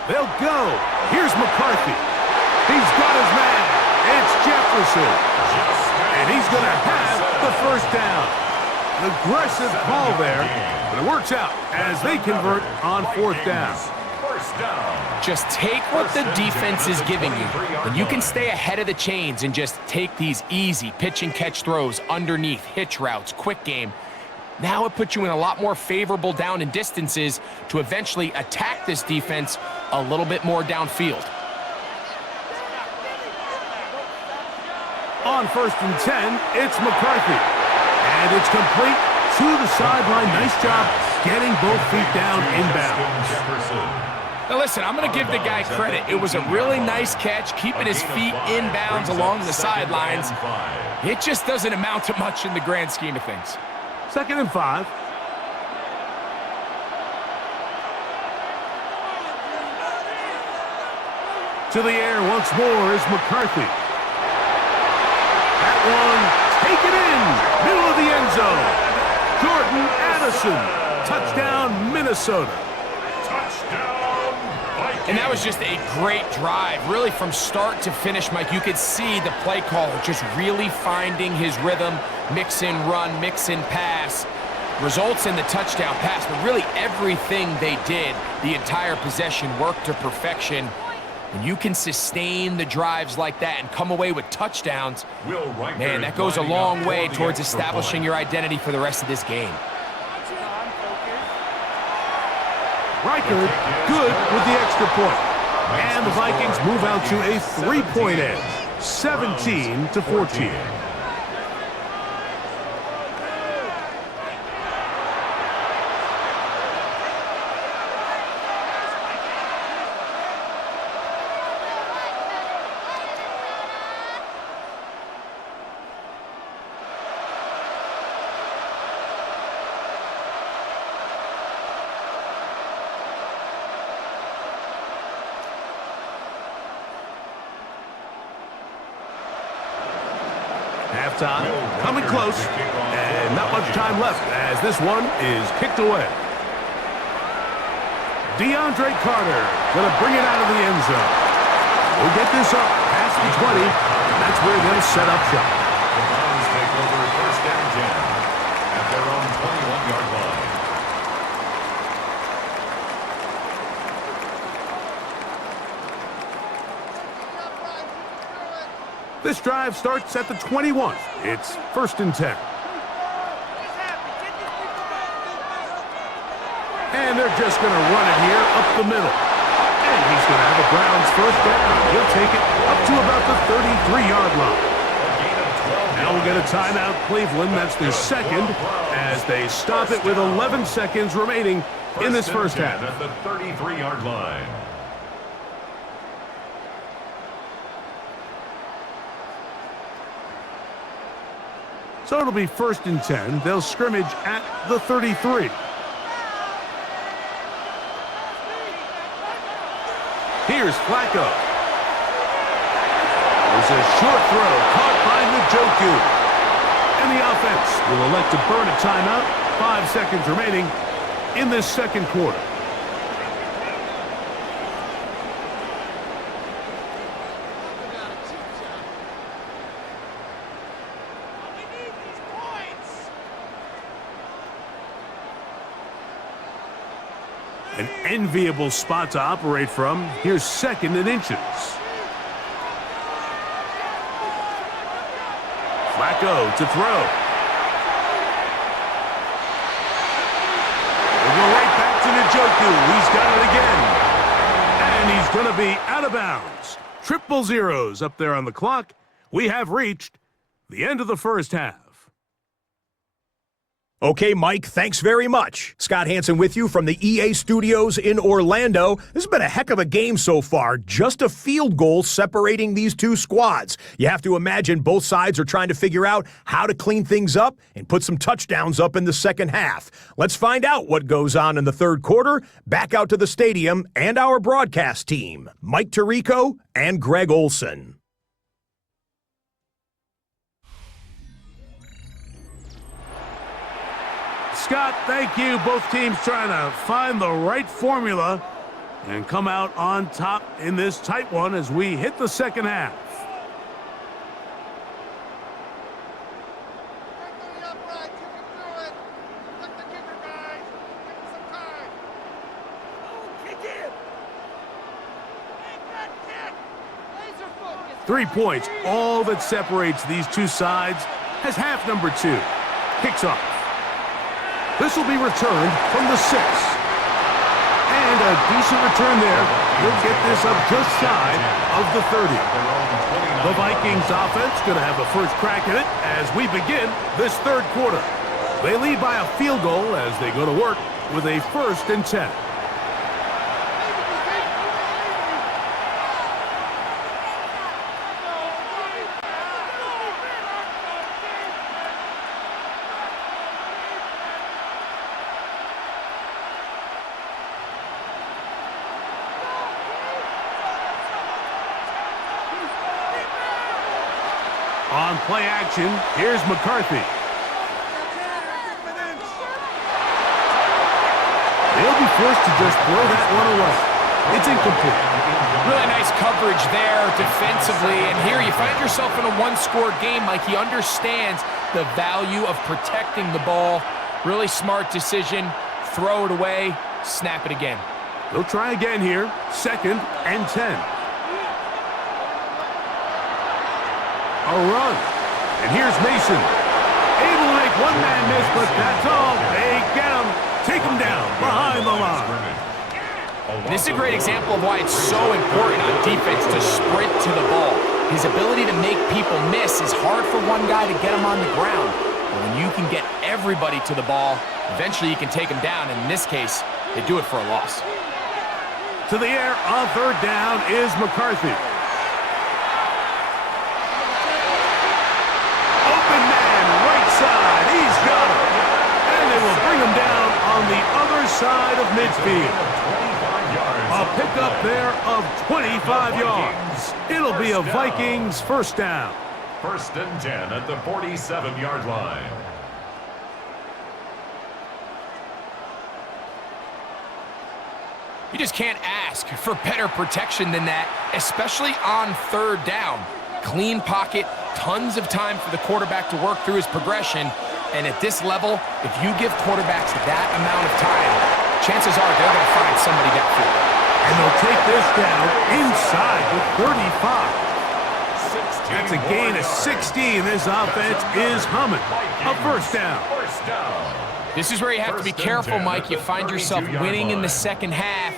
They'll go. Here's McCarthy. He's got his man. It's Jefferson. And he's going to have the first down. An aggressive call there, but it works out as they convert on fourth down. Just take what the defense is giving you, and you can stay ahead of the chains and just take these easy pitch and catch throws underneath, hitch routes, quick game. Now it puts you in a lot more favorable down and distances to eventually attack this defense a little bit more downfield. On first and 10, it's McCarthy. And it's complete to the sideline. Nice job getting both feet down inbounds. Now listen, I'm going to give the guy credit. It was a really nice catch, keeping his feet inbounds along the sidelines. It just doesn't amount to much in the grand scheme of things. 2nd and 5. To the air once more is McCarthy. That one, take it in, middle of the end zone. Jordan Addison, touchdown Minnesota. Touchdown Vikings. And that was just a great drive, really from start to finish, Mike. You could see the play caller just really finding his rhythm, mix in run, mix in pass. Results in the touchdown pass, but really everything they did, the entire possession worked to perfection. When you can sustain the drives like that and come away with touchdowns, man, that goes a long way towards establishing your identity for the rest of this game. Riker, good with the extra point. And the Vikings move out to a 3-point edge, 17-14. Halftime, coming close, and not much time left as this one is kicked away. DeAndre Carter going to bring it out of the end zone. We'll get this up past the 20, and that's where they'll set up shop. The Browns take over first down 10 at their own 21-yard line. This drive starts at the 21. It's 1st and 10. And they're just going to run it here up the middle. And he's going to have a Browns first down. He'll take it up to about the 33-yard line. Now we'll get a timeout, Cleveland. That's their second as they stop it with 11 seconds remaining in this first half. At the 33-yard line. So it'll be 1st and 10. They'll scrimmage at the 33. Here's Flacco. There's a short throw caught by Njoku. And the offense will elect to burn a timeout. 5 seconds remaining in this second quarter. An enviable spot to operate from. Here's 2nd and inches. Flacco to throw. We'll go right back to Njoku. He's got it again. And he's going to be out of bounds. Triple zeros up there on the clock. We have reached the end of the first half. Okay, Mike, thanks very much. Scott Hansen with you from the EA Studios in Orlando. This has been a heck of a game so far. Just a field goal separating these two squads. You have to imagine both sides are trying to figure out how to clean things up and put some touchdowns up in the second half. Let's find out what goes on in the third quarter. Back out to the stadium and our broadcast team, Mike Tirico and Greg Olson. Scott, thank you. Both teams trying to find the right formula and come out on top in this tight one as we hit the second half. Three points, all that separates these two sides, has half number 2. Kicks off. This will be returned from the 6. And a decent return there. He'll get this up just shy of the 30. The Vikings offense going to have the first crack at it as we begin this third quarter. They lead by a field goal as they go to work with a 1st and 10. On play action, here's McCarthy. They'll be forced to just throw that one away. It's incomplete. Really nice coverage there defensively, and here you find yourself in a one-score game. Like, he understands the value of protecting the ball. Really smart decision. Throw it away, snap it again. They'll try again here, 2nd and 10. A run. And here's Mason. Able to make one man miss, but that's all. They get him. Take him down behind the line. This is a great example of why it's so important on defense to sprint to the ball. His ability to make people miss is hard for one guy to get him on the ground. But when you can get everybody to the ball, eventually you can take him down. And in this case, they do it for a loss. To the air on 3rd down is McCarthy. On the other side of midfield. A pickup there of 25 yards. It'll be a Vikings 1st down. 1st and 10 at the 47-yard line. You just can't ask for better protection than that, especially on 3rd down. Clean pocket, tons of time for the quarterback to work through his progression. And at this level, if you give quarterbacks that amount of time, chances are they're going to find somebody downfield. And they'll take this down inside the 35. That's a gain of 16. This offense is humming. A 1st down. This is where you have to be careful, Mike. You find yourself winning in the second half.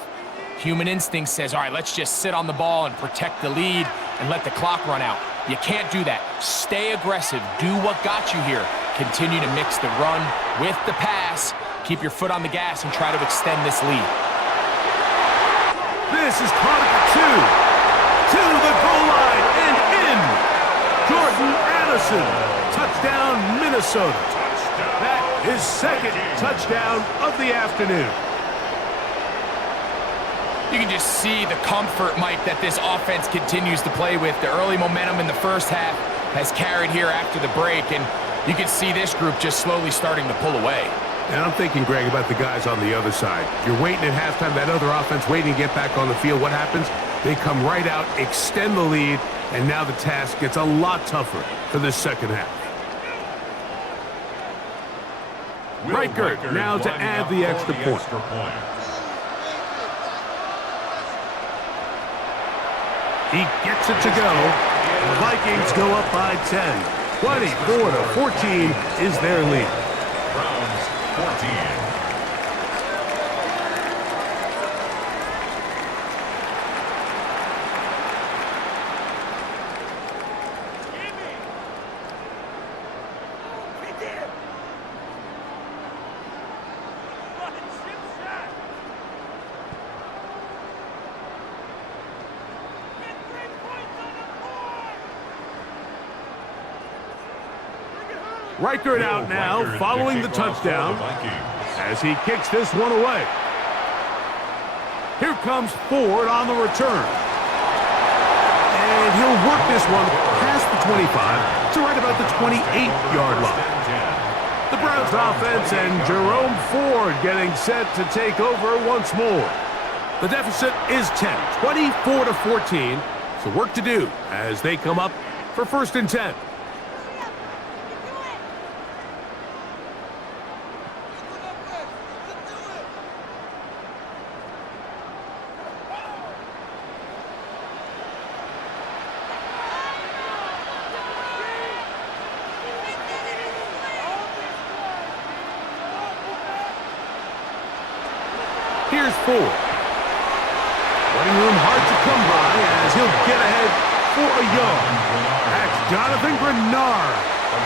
Human instinct says, all right, let's just sit on the ball and protect the lead and let the clock run out. You can't do that. Stay aggressive. Do what got you here. Continue to mix the run with the pass. Keep your foot on the gas and try to extend this lead. This is caught at the 2. To the goal line and in. Jordan Addison. Touchdown, Minnesota. That is 2nd touchdown of the afternoon. You can just see the comfort, Mike, that this offense continues to play with. The early momentum in the first half has carried here after the break, and you can see this group just slowly starting to pull away. And I'm thinking, Greg, about the guys on the other side. You're waiting at halftime, that other offense waiting to get back on the field. What happens? They come right out, extend the lead, and now the task gets a lot tougher for this second half. Reichert now to add the extra point. He gets it to go. And the Vikings go up by 10. 24-14 is their lead. Browns 14. Reichert out now, following the touchdown, as he kicks this one away. Here comes Ford on the return. And he'll work this one past the 25 to right about the 28-yard line. The Browns offense and Jerome Ford getting set to take over once more. The deficit is 10, 24-14. So work to do as they come up for 1st and 10. Here's Ford. Running room hard to come by as he'll get ahead for a yard. That's Jonathan Grenard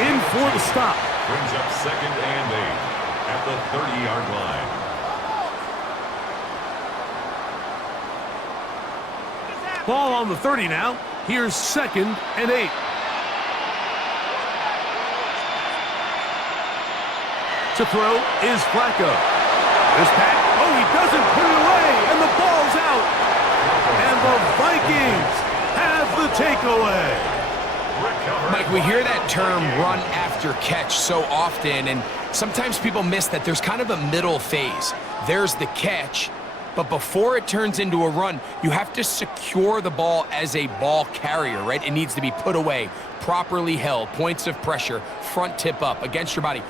in for the stop. Brings up 2nd and 8 at the 30-yard line. Ball on the 30 now. Here's 2nd and 8. To throw is Flacco. This pass, oh, he doesn't put it away, and the ball's out. And the Vikings have the takeaway. Mike, we hear that term run after catch so often, and sometimes people miss that there's kind of a middle phase. There's the catch, but before it turns into a run, you have to secure the ball as a ball carrier, right? It needs to be put away, properly held, points of pressure, front tip up against your body.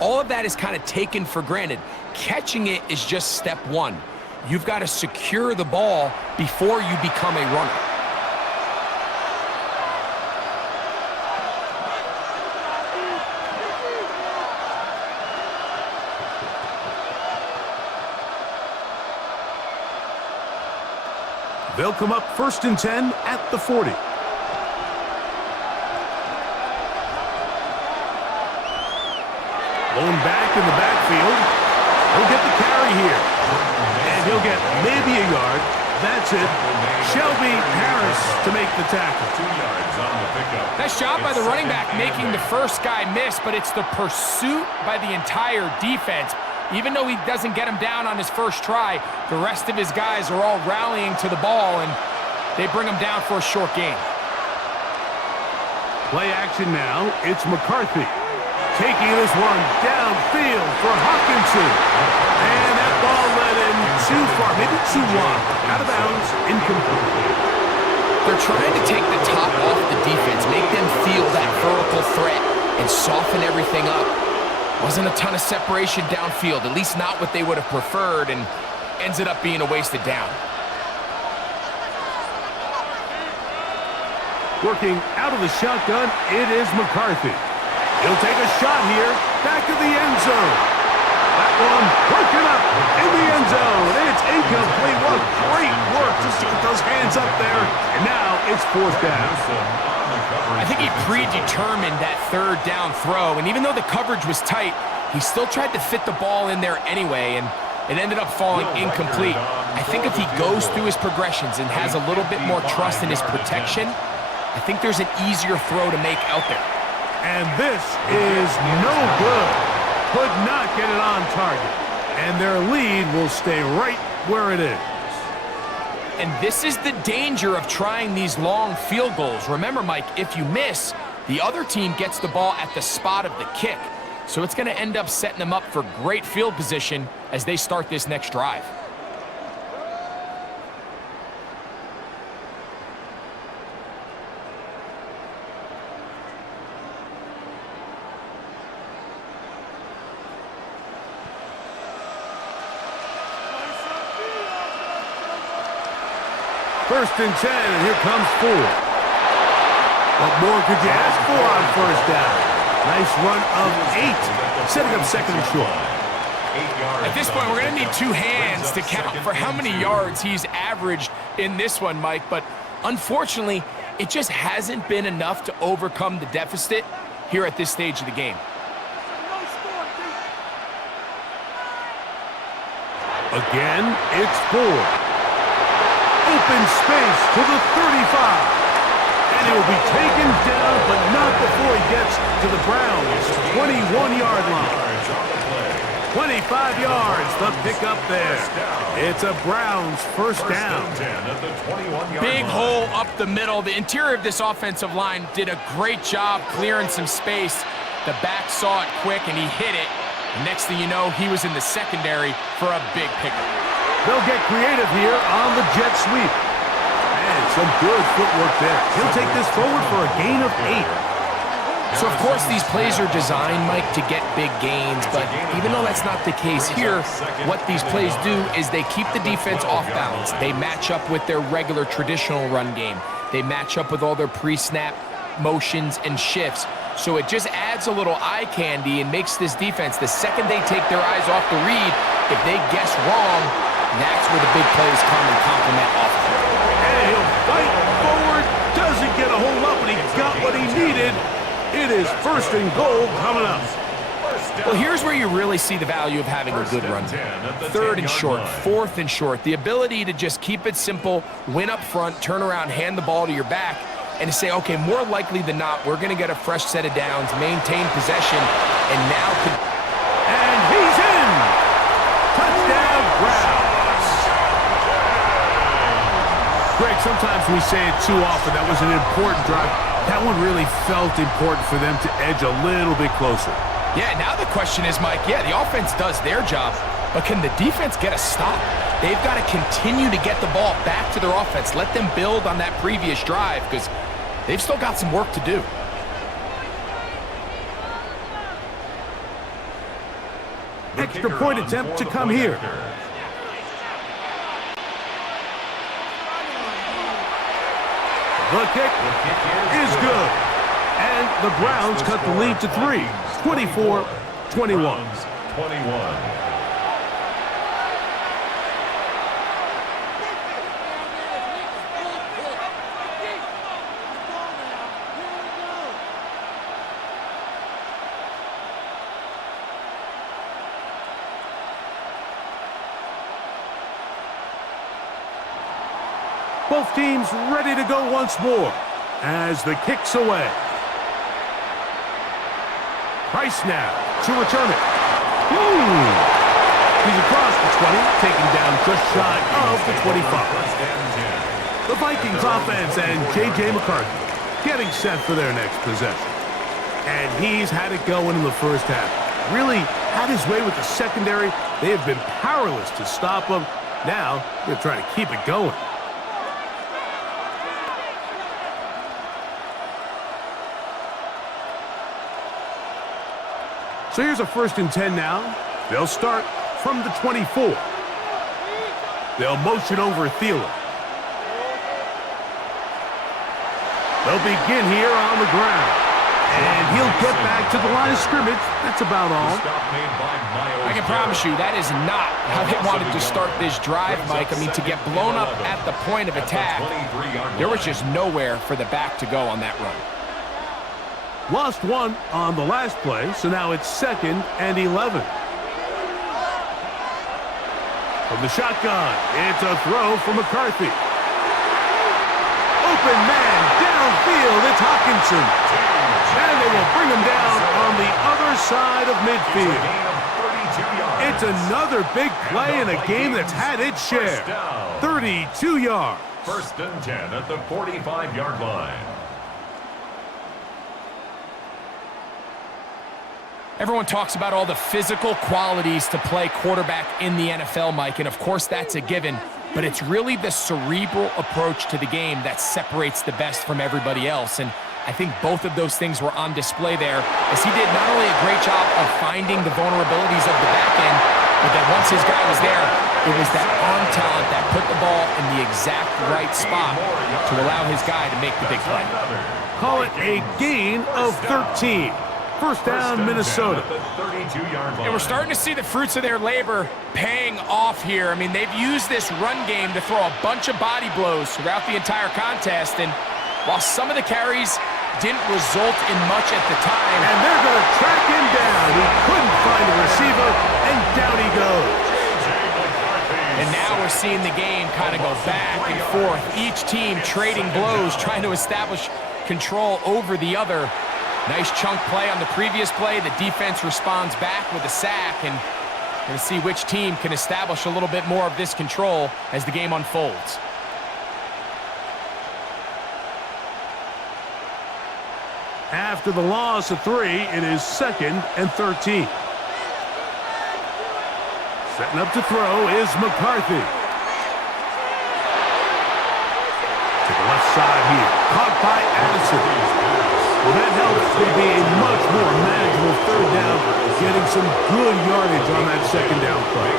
All of that is kind of taken for granted. Catching it is just step one. You've got to secure the ball before you become a runner. They'll come up 1st and 10 at the 40. Blown back in the backfield. He'll get the carry here. And he'll get maybe a yard. That's it. Shelby Harris to make the tackle. 2 yards on the pickup. Nice job by the running back making the first guy miss, but it's the pursuit by the entire defense. Even though he doesn't get him down on his first try, the rest of his guys are all rallying to the ball, and they bring him down for a short gain. Play action now. It's McCarthy. Taking this one downfield for Hawkinson. And that ball led in too far, maybe too wide. Out of bounds, incomplete. They're trying to take the top off the defense, make them feel that vertical threat, and soften everything up. Wasn't a ton of separation downfield, at least not what they would have preferred, and ends up being a wasted down. Working out of the shotgun, it is McCarthy. He'll take a shot here, back of the end zone. That one broken up in the end zone. It's incomplete. What great work just to get those hands up there. And now it's 4th down. I think he predetermined that 3rd down throw, and even though the coverage was tight, he still tried to fit the ball in there anyway, and it ended up falling incomplete. I think if he goes through his progressions and has a little bit more trust in his protection, I think there's an easier throw to make out there. And this is no good. Could not get it on target. And their lead will stay right where it is. And this is the danger of trying these long field goals. Remember, Mike, if you miss, the other team gets the ball at the spot of the kick. So it's going to end up setting them up for great field position as they start this next drive. First and 10, and here comes 4. What more could you ask for on first down? Nice run of 8, setting up second and short. At this point, we're going to need 2 hands to count for how many yards he's averaged in this one, Mike. But unfortunately, it just hasn't been enough to overcome the deficit here at this stage of the game. Again, it's 4. Open space to the 35. And he will be taken down, but not before he gets to the Browns' 21-yard line. 25 yards, the pickup there. It's a Browns first down. Big hole up the middle. The interior of this offensive line did a great job clearing some space. The back saw it quick, and he hit it. Next thing you know, he was in the secondary for a big pickup. They'll get creative here on the jet sweep. And some good footwork there. He'll take this forward for a gain of 8. So, of course, these plays are designed, Mike, to get big gains, but even though that's not the case here, what these plays do is they keep the defense off balance. They match up with their regular traditional run game. They match up with all their pre-snap motions and shifts. So it just adds a little eye candy and makes this defense, the second they take their eyes off the read, if they guess wrong, that's where the big plays come and complement off of them. And he'll fight forward, doesn't get a whole lot, but he got what he needed. It is first and goal coming up. Well, here's where you really see the value of having a good run. Third and short, fourth and short. The ability to just keep it simple, win up front, turn around, hand the ball to your back, and to say, okay, more likely than not, we're going to get a fresh set of downs, maintain possession, and now... And he's in! Touchdown, Browns! Greg, sometimes we say it too often. That was an important drive. That one really felt important for them to edge a little bit closer. Yeah, now the question is, Mike, yeah, the offense does their job, but can the defense get a stop? They've got to continue to get the ball back to their offense. Let them build on that previous drive because they've still got some work to do. Extra point attempt to come here. The kick is good. And the Browns cut the lead to 3, 24-21. Both teams ready to go once more as the kick's away. Price now to return it. He's across the 20, taken down just shy of the 25. The Vikings offense and J.J. McCarthy getting set for their next possession. And he's had it going in the first half. Really had his way with the secondary. They have been powerless to stop him. Now they're trying to keep it going. So here's a first and 10 now. They'll start from the 24. They'll motion over Thielen. They'll begin here on the ground. And he'll get back to the line of scrimmage. That's about all. I can promise you that is not how they wanted to start this drive, Mike. I mean, to get blown up at the point of attack, there was just nowhere for the back to go on that run. Lost one on the last play, so now it's 2nd and 11. From the shotgun, it's a throw from McCarthy. Open man, downfield, it's Hawkinson. And they will bring him down on the other side of midfield. It's another big play in a game that's had its share. 32 yards. First and 10 at the 45-yard line. Everyone talks about all the physical qualities to play quarterback in the NFL, Mike, and of course that's a given, but it's really the cerebral approach to the game that separates the best from everybody else, and I think both of those things were on display there, as he did not only a great job of finding the vulnerabilities of the back end, but then once his guy was there, It was that arm talent that put the ball in the exact right spot to allow his guy to make the big play. Call it a gain of 13. First down, Minnesota. And we're starting to see the fruits of their labor paying off here. I mean, they've used this run game to throw a bunch of body blows throughout the entire contest. And while some of the carries didn't result in much at the time. And they're going to track him down. He couldn't find a receiver, and down he goes. And now we're seeing the game kind of go back and forth. Each team trading blows, trying to establish control over the other. Nice chunk play on the previous play. The defense responds back with a sack, and we're going to see which team can establish a little bit more of this control as the game unfolds. After the loss of 3, it is 2nd and 13. Setting up to throw is McCarthy. To the left side here. Caught by Addison. Well, that helps to be a much more manageable 3rd down, getting some good yardage on that 2nd down play.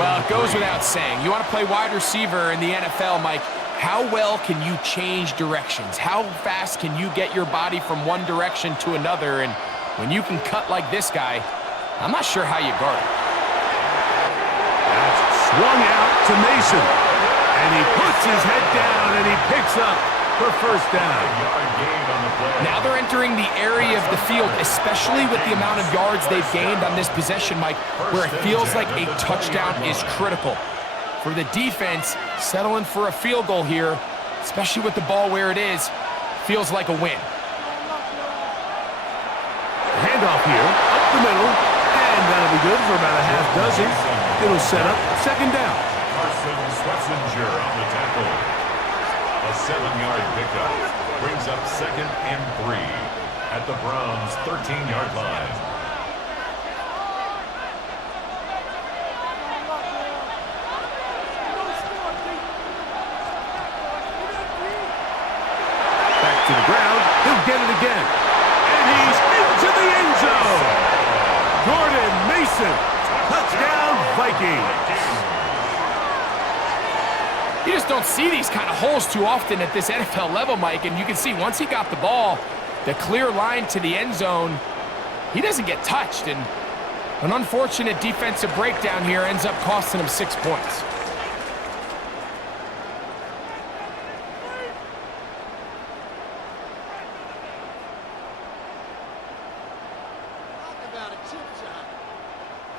Well, it goes without saying. You want to play wide receiver in the NFL, Mike. How well can you change directions? How fast can you get your body from one direction to another? And when you can cut like this guy, I'm not sure how you guard it. That's swung out to Mason. And he puts his head down and he picks up for first down. Now they're entering the area of the field, especially with the amount of yards they've gained on this possession, Mike, where it feels like a touchdown is critical. For the defense, settling for a field goal here, especially with the ball where it is, feels like a win. Handoff here, up the middle, and that'll be good for about a half dozen. It'll set up 2nd down. Carson Swetzinger on the tackle. A 7-yard pickup brings up 2nd and 3 at the Browns' 13-yard line. To the ground, he'll get it again. And he's into the end zone. Jordan Mason, touchdown Vikings. You just don't see these kind of holes too often at this NFL level, Mike, and you can see once he got the ball, the clear line to the end zone, he doesn't get touched, and an unfortunate defensive breakdown here ends up costing him 6 points.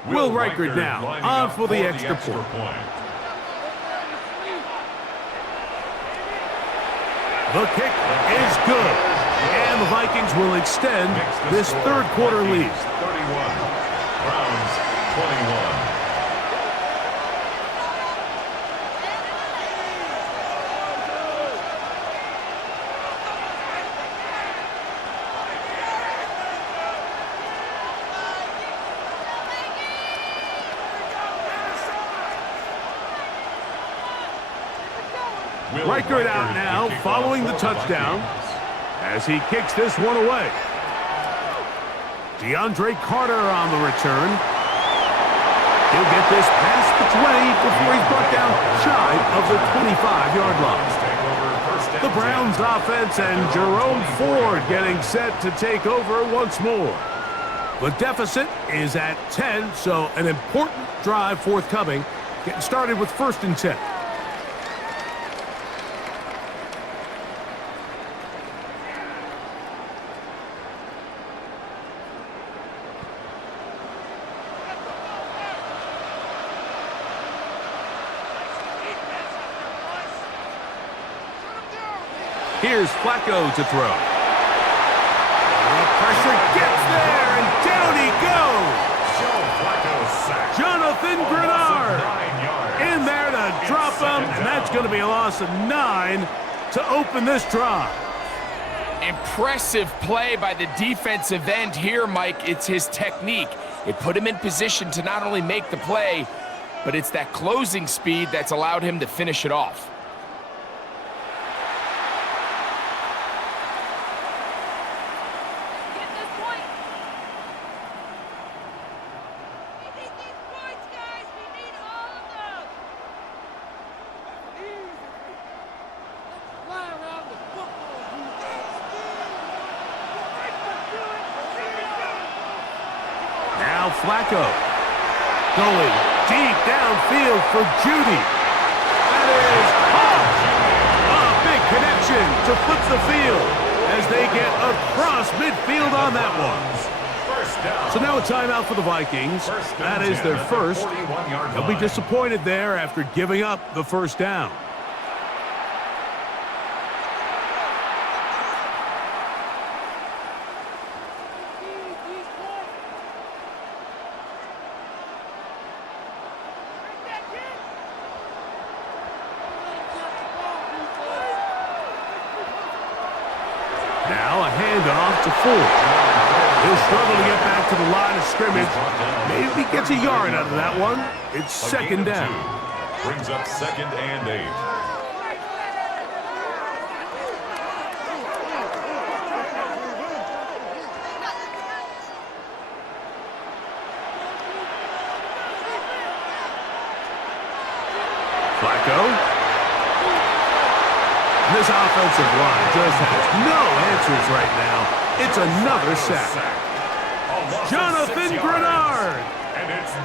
Will Reichard now on for the extra point. The kick is good, and the Vikings will extend this 3rd quarter lead. 31, Browns 21. Reichard out now following the touchdown as he kicks this one away. DeAndre Carter on the return. He'll get this past the 20 before he's brought down shy of the 25-yard line. The Browns offense and Jerome Ford getting set to take over once more. The deficit is at 10, so an important drive forthcoming. Getting started with 1st and 10. Here's Flacco to throw. The pressure gets there, and down he goes. Jonathan Grenard in there to drop him, and that's going to be a loss of 9 to open this drive. Impressive play by the defensive end here, Mike. It's his technique. It put him in position to not only make the play, but it's that closing speed that's allowed him to finish it off. Now Flacco. Going deep downfield for Judy. That is a big connection to flip the field as they get across midfield on that one. So now a timeout for the Vikings. That is their first. They'll be disappointed there after giving up the first down. Now a handoff to Ford. He'll struggle to get back to the line of scrimmage. Maybe gets a yard out of that one. It's second down. Brings up 2nd and 8. Flacco. This offensive line just has no answers right now. It's another sack. Jonathan Grenard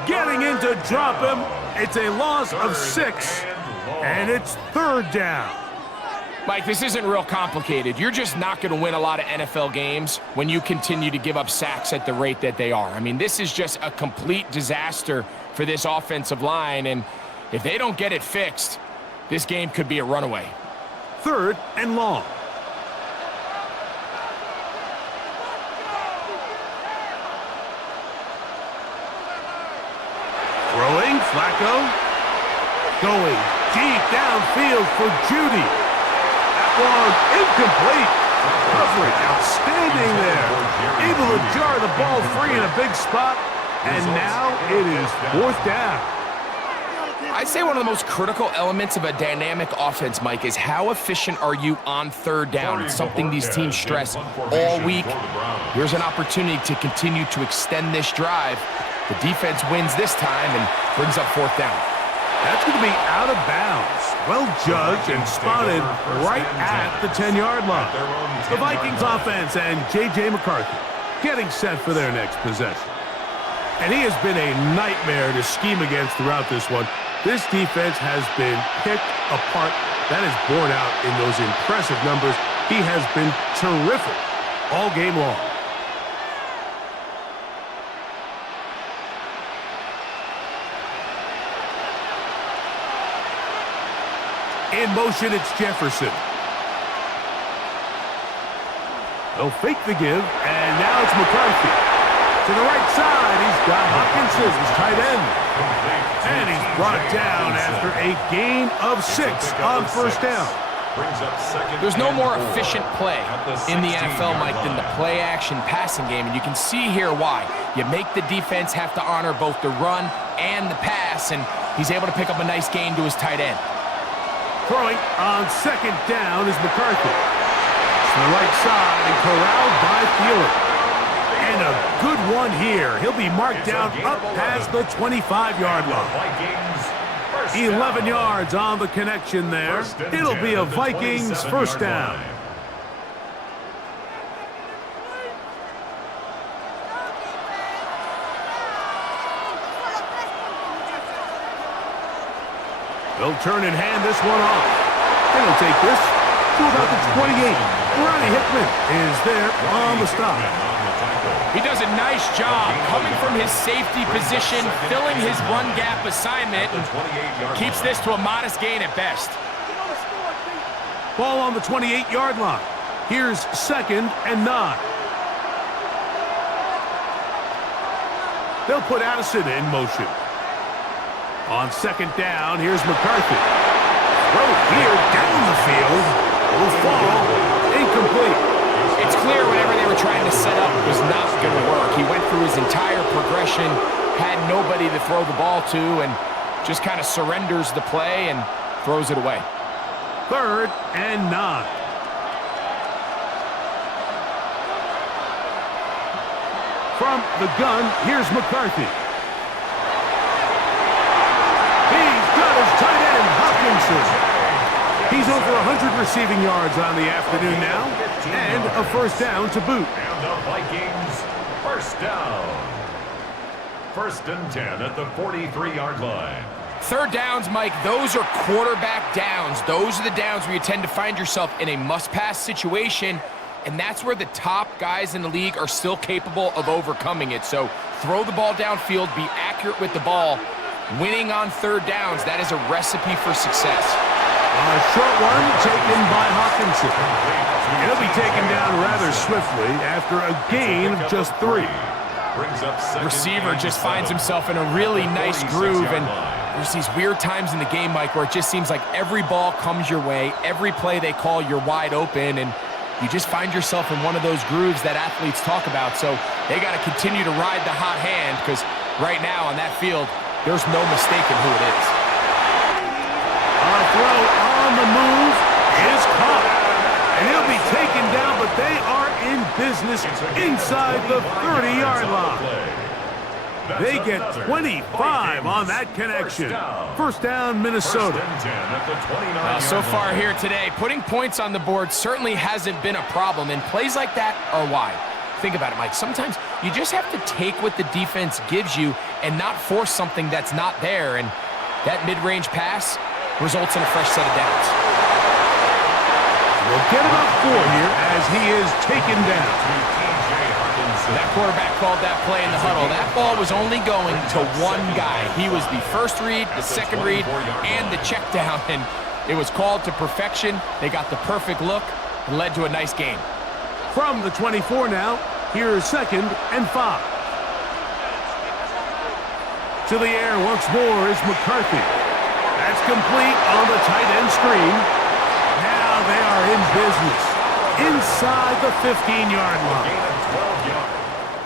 getting in to drop him. It's a loss of 6, and it's third down. Mike, this isn't real complicated. You're just not going to win a lot of NFL games when you continue to give up sacks at the rate that they are. I mean, this is just a complete disaster for this offensive line, and if they don't get it fixed, this game could be a runaway. Third and long. Throwing, Flacco. Going deep downfield for Judy. That one incomplete. Coverage outstanding there. Able to jar the ball free in a big spot. And now it is fourth down. I'd say one of the most critical elements of a dynamic offense, Mike, is how efficient are you on third down? It's something these teams stress all week. Here's an opportunity to continue to extend this drive. The defense wins this time and brings up fourth down. That's going to be out of bounds. Well judged and spotted right at the 10-yard line. The Vikings offense and J.J. McCarthy getting set for their next possession. And he has been a nightmare to scheme against throughout this one. This defense has been picked apart. That is borne out in those impressive numbers. He has been terrific all game long. In motion, it's Jefferson. They'll fake the give, and now it's McCarthy. To the right side, he's got Hopkinson, his tight end. And he's brought down after a gain of 6 on first down. There's no more efficient play in the NFL, Mike, than the play-action passing game, and you can see here why. You make the defense have to honor both the run and the pass, and he's able to pick up a nice gain to his tight end. Throwing on second down is McCarthy. To the right side and corralled by Thielen. And a good one here. He'll be marked down up past the 25-yard line. 11 yards on the connection there. It'll be a Vikings first down. They'll turn and hand this one off. And he'll take this to about the 28. Ronnie Hickman is there on the stop. He does a nice job coming from his safety position, filling his run gap assignment, and keeps this to a modest gain at best. Ball on the 28-yard line. Here's second and 9. They'll put Addison in motion. On second down, here's McCarthy. Throw here down the field. Will fall. Incomplete. It's clear whatever they were trying to set up was not going to work. He went through his entire progression, had nobody to throw the ball to, and just kind of surrenders the play and throws it away. Third and 9. From the gun, here's McCarthy. He's got his tight end, Hopkinson. He's over 100 receiving yards on the afternoon now, and a first down to boot. And the Vikings first down. First and 10 at the 43-yard line. Third downs, Mike, those are quarterback downs. Those are the downs where you tend to find yourself in a must-pass situation, and that's where the top guys in the league are still capable of overcoming it. So throw the ball downfield, be accurate with the ball. Winning on third downs, that is a recipe for success. A short one taken by Hawkinson. He'll be taken down rather swiftly after a gain of just 3. Receiver just finds himself in a really nice groove, and there's these weird times in the game, Mike, where it just seems like every ball comes your way, every play they call, you're wide open, and you just find yourself in one of those grooves that athletes talk about. So they got to continue to ride the hot hand, because right now on that field, there's no mistaking who it is. A throw on the move is caught, and he'll be taken down, but they are in business inside the 30-yard line. They get 25 on that connection. First down, Minnesota. So far here today, putting points on the board certainly hasn't been a problem, and plays like that are why. Think about it, Mike. Sometimes you just have to take what the defense gives you and not force something that's not there, and that mid-range pass results in a fresh set of downs. We'll get about 4 here as he is taken down. That quarterback called that play in the huddle. That ball was only going to one guy. He was the first read, the second read, and the check down, and it was called to perfection. They got the perfect look and led to a nice game. From the 24 now, here's 2nd and 5. To the air once more is McCarthy. That's complete on the tight end screen. Now they are in business inside the 15-yard line.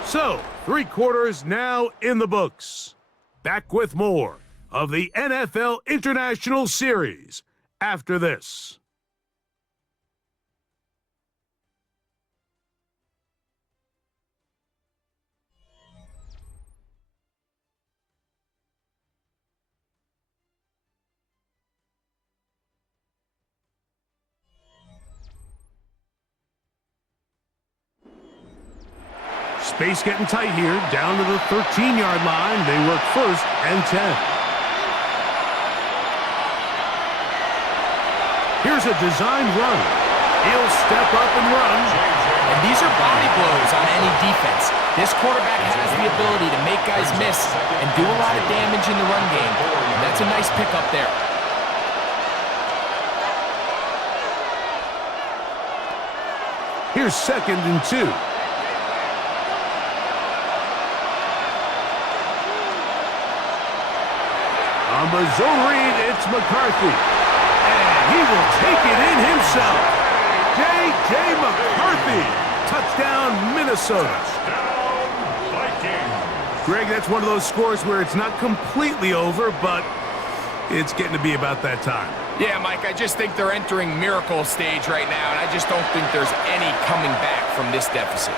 So, 3 quarters now in the books. Back with more of the NFL International Series after this. Space getting tight here, down to the 13-yard line. They work 1st and 10. Here's a designed run. He'll step up and run. And these are body blows on any defense. This quarterback has the ability to make guys miss and do a lot of damage in the run game. And that's a nice pickup there. Here's 2nd and 2. On the zone read, it's McCarthy. And he will take it in himself. J.J. McCarthy. Touchdown, Minnesota. Greg, that's one of those scores where it's not completely over, but it's getting to be about that time. Yeah, Mike, I just think they're entering miracle stage right now, and I just don't think there's any coming back from this deficit.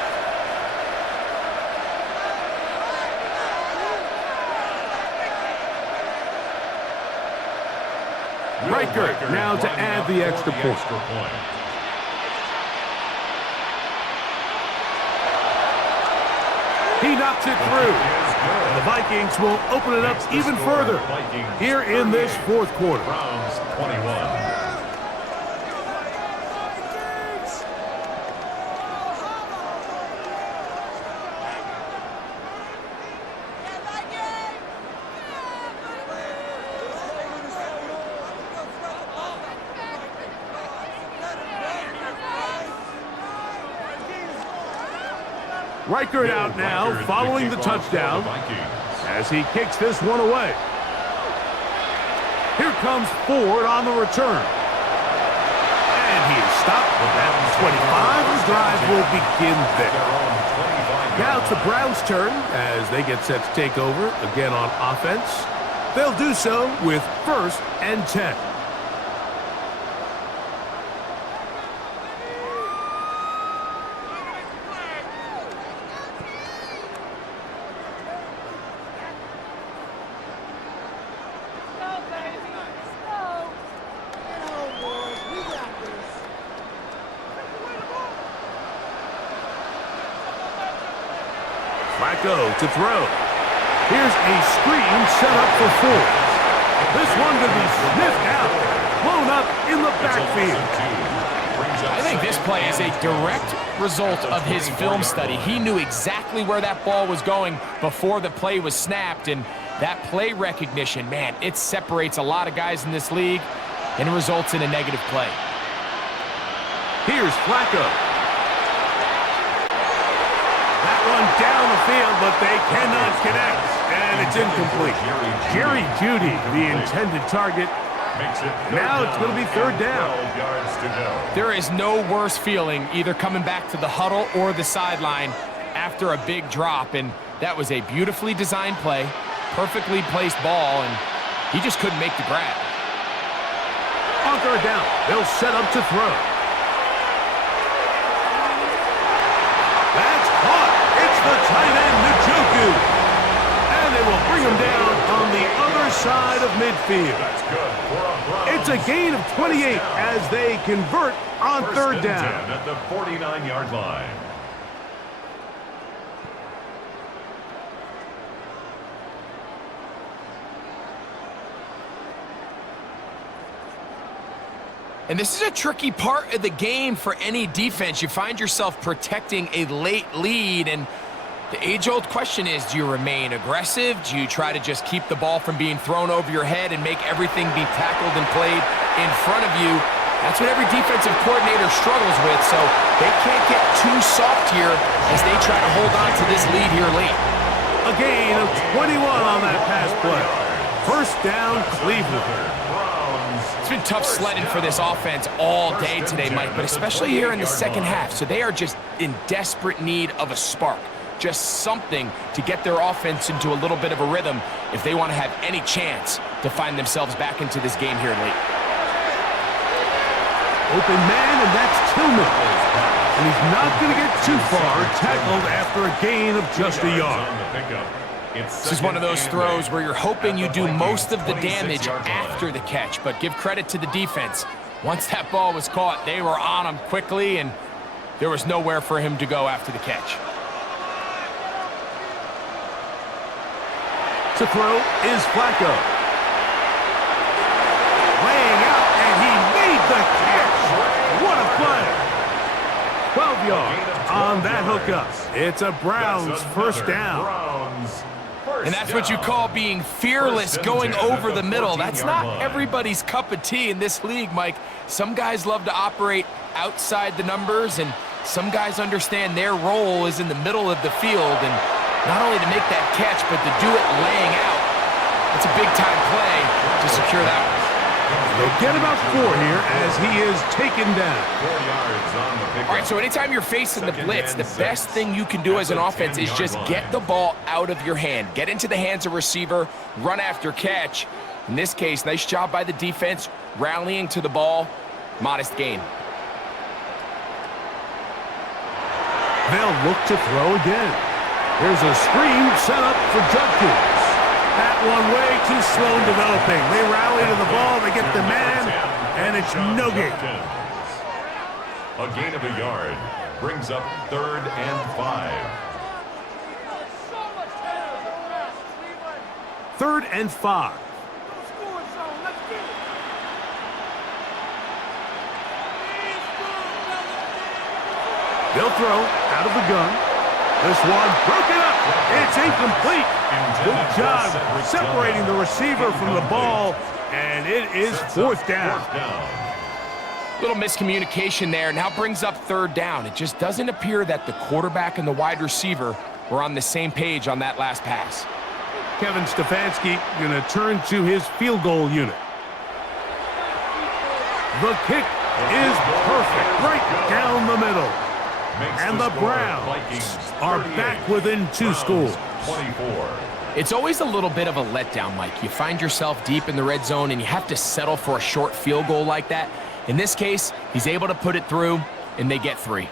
Riker now to add the extra point. He knocks it through. And the Vikings will open it up even further here in this 4th quarter. Browns 21. Riker out now, following the touchdown, as he kicks this one away. Here comes Ford on the return. And he is stopped at the 25. The drive will begin there. Now it's the Browns' turn as they get set to take over again on offense. They'll do so with 1st and 10. Flacco to throw. Here's a screen set up for 4. This one could be sniffed out, blown up in the backfield. I think this play is a direct result of his film study. He knew exactly where that ball was going before the play was snapped, and that play recognition, man, it separates a lot of guys in this league and results in a negative play. Here's Flacco. That one down the field, but they cannot connect, and it's incomplete. Jerry Jeudy, the intended target. Now it's going to be 3rd down. There is no worse feeling either coming back to the huddle or the sideline after a big drop, and that was a beautifully designed play, perfectly placed ball, and he just couldn't make the grab. On 3rd down, they'll set up to throw. That's caught. It's the tight end, Njoku. And they will bring him down on the other side of midfield. That's good for a Browns. It's a gain of 28 as they convert on 3rd down. 10 at the 49-yard line. And this is a tricky part of the game for any defense. You find yourself protecting a late lead, and the age-old question is, do you remain aggressive? Do you try to just keep the ball from being thrown over your head and make everything be tackled and played in front of you? That's what every defensive coordinator struggles with, so they can't get too soft here as they try to hold on to this lead here late. A gain of 21 on that pass play. 1st down, Cleveland. It's been tough sledding for this offense all day today, Mike, but especially here in the second half. So they are just in desperate need of a spark, just something to get their offense into a little bit of a rhythm if they want to have any chance to find themselves back into this game here late. Open man, and that's Tillman. And he's not going to get too far, tackled after a gain of just a yard. This is one of those throws where you're hoping you do most of the damage after the catch, but give credit to the defense. Once that ball was caught, they were on him quickly, and there was nowhere for him to go after the catch. To throw is Flacco. Laying out, and he made the catch. What a play. 12 yards on that hookup. It's a Browns 1st down. And that's what you call being fearless, going over the middle. That's not everybody's cup of tea in this league, Mike. Some guys love to operate outside the numbers, and some guys understand their role is in the middle of the field, and not only to make that catch, but to do it laying out. It's a big-time play to secure that one. They'll get about 4 here as he is taken down. 4 yards on the pickup. All right, so anytime you're facing the blitz, the best thing you can do as an offense is just get the ball out of your hand. Get into the hands of receiver, run after catch. In this case, nice job by the defense, rallying to the ball. Modest gain. They'll look to throw again. There's a screen set up for Judkins. That one way too slow in developing. They rally to the ball, they get the man, and it's no gain. A gain of a yard brings up 3rd and 5. 3rd and 5. They'll throw out of the gun. This one broken up. It's incomplete. Good job separating the receiver from the ball, and it is 4th down. Little miscommunication there. Now brings up 3rd down. It just doesn't appear that the quarterback and the wide receiver were on the same page on that last pass. Kevin Stefanski going to turn to his field goal unit. The kick is perfect, right down the middle. And the Browns are back within 2 scores. 24. It's always a little bit of a letdown, Mike. You find yourself deep in the red zone and you have to settle for a short field goal like that. In this case, he's able to put it through, and they get 3.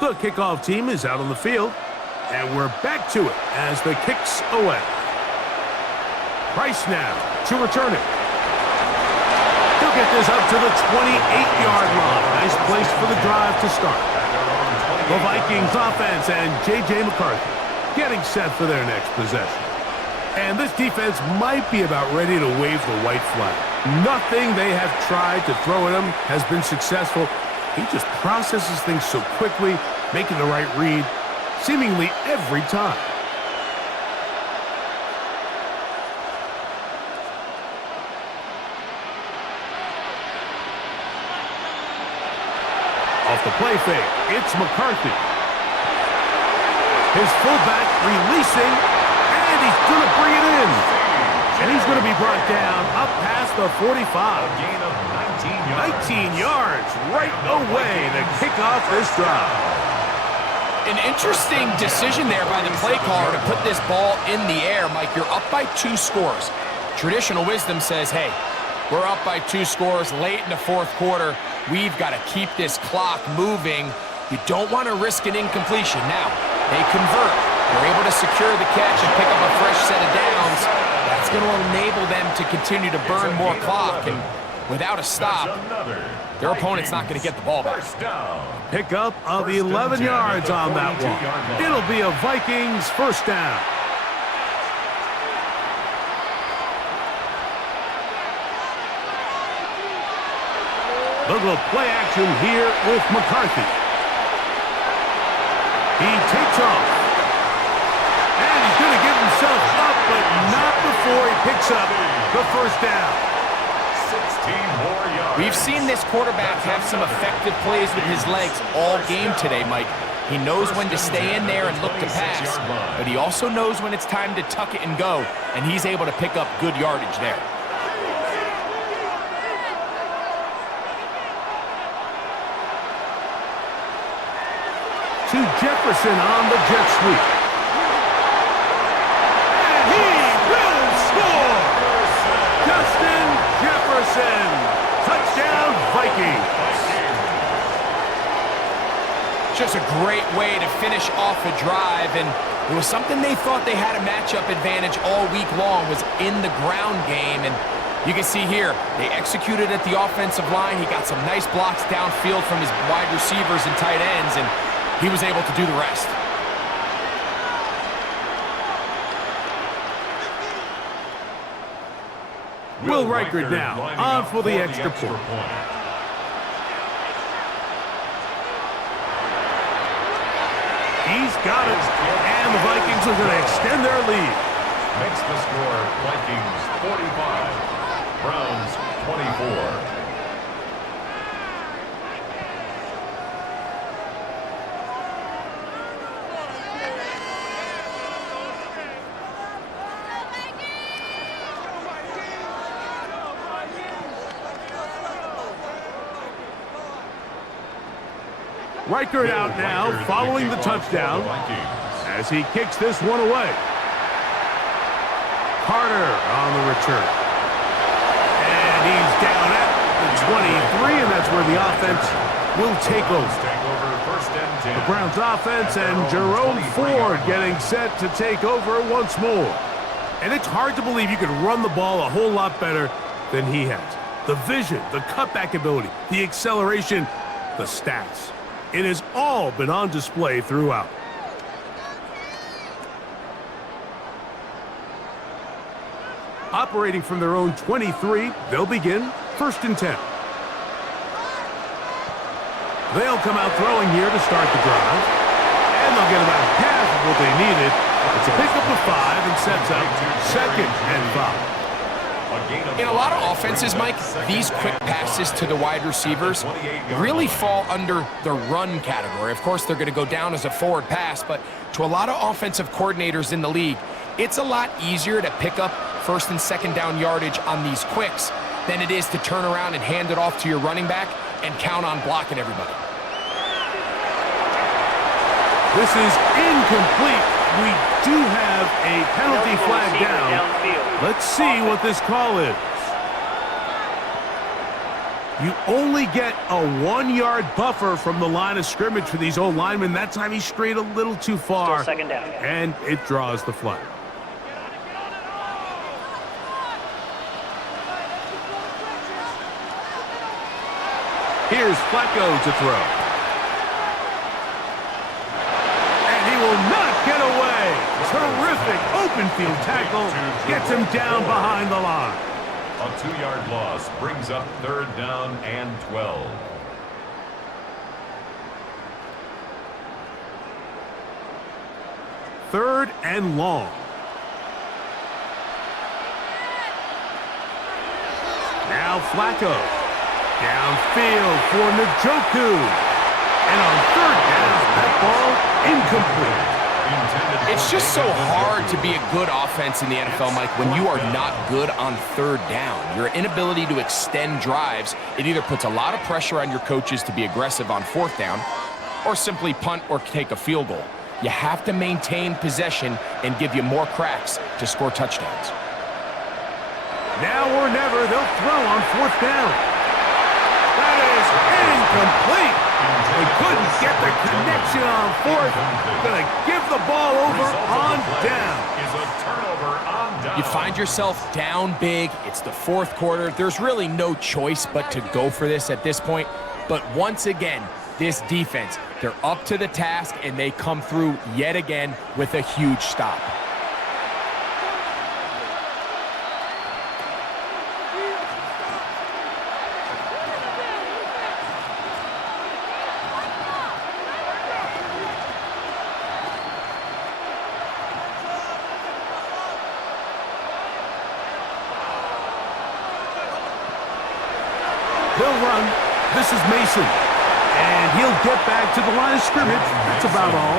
The kickoff team is out on the field, and we're back to it as the kick's away. Price now to return it. He'll get this up to the 28-yard line. Nice place for the drive to start. The Vikings offense and J.J. McCarthy getting set for their next possession. And this defense might be about ready to wave the white flag. Nothing they have tried to throw at him has been successful. He just processes things so quickly, making the right read, seemingly every time. Off the play fake, it's McCarthy. His fullback releasing, and he's going to bring it in. And he's going to be brought down up past the 45. A gain of 19 yards. 19 yards right away to kick off this drive. An interesting decision there by the play caller to put this ball in the air. Mike, you're up by 2 scores. Traditional wisdom says, hey, we're up by 2 scores late in the fourth quarter. We've got to keep this clock moving. You don't want to risk an incompletion. Now, they convert. They're able to secure the catch and pick up a fresh set of downs. That's going to enable them to continue to burn more clock. And without a stop, their opponent's not going to get the ball back. Pickup of 11 yards on that one. It'll be a Vikings first down. Look at the play action here with McCarthy. He takes off. And he's going to give himself up, but not before he picks up the first down. 16 more yards. We've seen this quarterback have some effective plays with his legs all game today, Mike. He knows when to stay in there and look to pass, but he also knows when it's time to tuck it and go, and he's able to pick up good yardage there. To Jefferson on the jet sweep. And he will score! Justin Jefferson! Touchdown, Vikings! Just a great way to finish off a drive, and it was something they thought they had a matchup advantage all week long, was in the ground game, and you can see here, they executed at the offensive line. He got some nice blocks downfield from his wide receivers and tight ends, and he was able to do the rest. Will Reichard now on for the extra point. He's got it, and the Vikings are going to extend their lead. Makes the score Vikings 45, Browns 24. Reichard out now, following the touchdown, as he kicks this one away. Carter on the return. And he's down at the 23, and that's where the offense will take over. The Browns offense and Jerome Ford getting set to take over once more. And it's hard to believe you can run the ball a whole lot better than he has. The vision, the cutback ability, the acceleration, the stats. It has all been on display throughout. Operating from their own 23, they'll begin 1st and 10. They'll come out throwing here to start the drive. And they'll get about half of what they needed. It's a pickup of 5 and sets up 2nd and 5. In a lot of offenses, Mike, these quick passes to the wide receivers really fall under the run category. Of course, they're going to go down as a forward pass, but to a lot of offensive coordinators in the league, it's a lot easier to pick up 1st and 2nd down yardage on these quicks than it is to turn around and hand it off to your running back and count on blocking everybody. This is incomplete. We do have a penalty flag down. Let's see what this call is. You only get a 1-yard buffer from the line of scrimmage for these old linemen. That time he strayed a little too far. Still 2nd down. And it draws the flag. Here's Flacco to throw. And he will not get away. Terrific open field tackle. Gets him down behind the line. A 2-yard loss brings up 3rd down and 12. Third and long. Now Flacco. Downfield for Njoku. And on 3rd down, that ball incomplete. It's just so hard to be a good offense in the NFL, Mike, when you are not good on 3rd down. Your inability to extend drives, it either puts a lot of pressure on your coaches to be aggressive on 4th down or simply punt or take a field goal. You have to maintain possession and give you more cracks to score touchdowns. Now or never, they'll throw on 4th down. That is incomplete. They couldn't get the connection on 4th. Gonna give the ball over on down. You find yourself down big. It's the 4th quarter. There's really no choice but to go for this at this point. But once again, this defense, they're up to the task, and they come through yet again with a huge stop. He'll run. This is Mason. And he'll get back to the line of scrimmage. That's about all.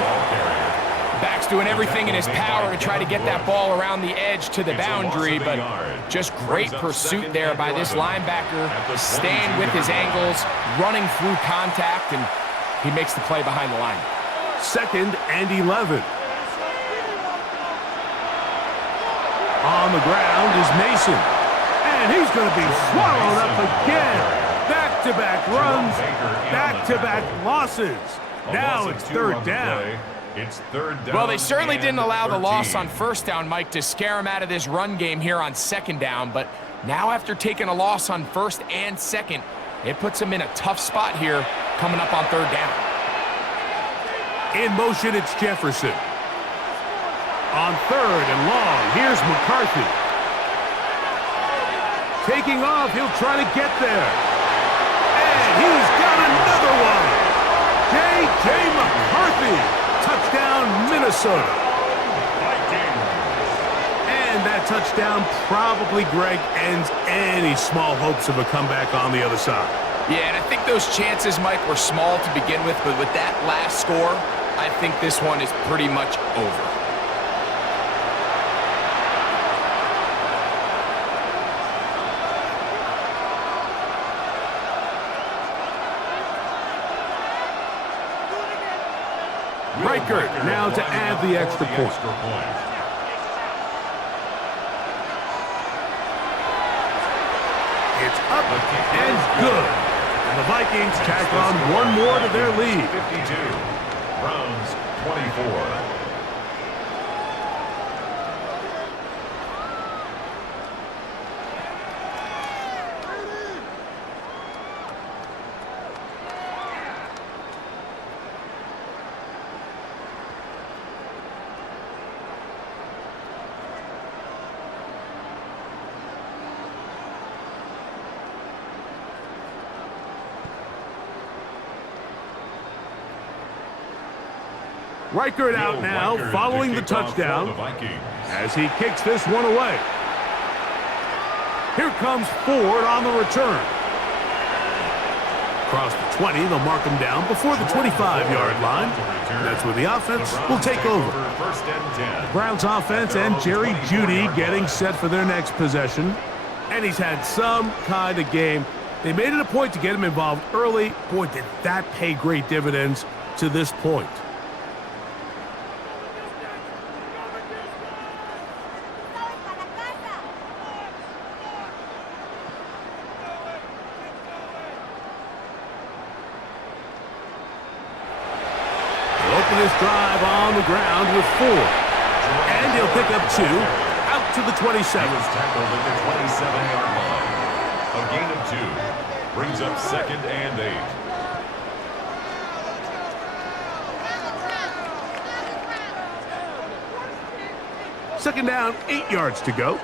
Back's doing everything in his power to try to get that ball around the edge to the boundary, but just great pursuit there by this linebacker, staying with his angles, running through contact, and he makes the play behind the line. 2nd and 11. On the ground is Mason. And he's going to be swallowed up again. Back-to-back runs, back-to-back losses. Now it's 3rd down. It's 3rd down. Well, they certainly didn't allow the loss on 1st down, Mike, to scare him out of this run game here on 2nd down. But now after taking a loss on 1st and 2nd, it puts him in a tough spot here coming up on 3rd down. In motion, it's Jefferson. On 3rd and long, here's McCarthy. Taking off, he'll try to get there. And he's got another one. J.J. McCarthy. Touchdown, Minnesota. And that touchdown probably, Greg, ends any small hopes of a comeback on the other side. Yeah, and I think those chances, Mike, were small to begin with, but with that last score, I think this one is pretty much over. Reichert now to add the extra point. It's up and good. And the Vikings tack on one more to their lead. 52. Browns 24. Reichert out now, following the touchdown, as he kicks this one away. Here comes Ford on the return. Across the 20, they'll mark him down before the 25-yard line. That's where the offense will take over. The Browns offense and Jerry Jeudy getting set for their next possession. And he's had some kind of game. They made it a point to get him involved early. Boy, did that pay great dividends to this point. This drive on the ground with 4. And he'll pick up 2 out to the 27. He was tackled at the 27-yard line. A gain of 2. Brings up 2nd and 8. Second down, 8 yards to go.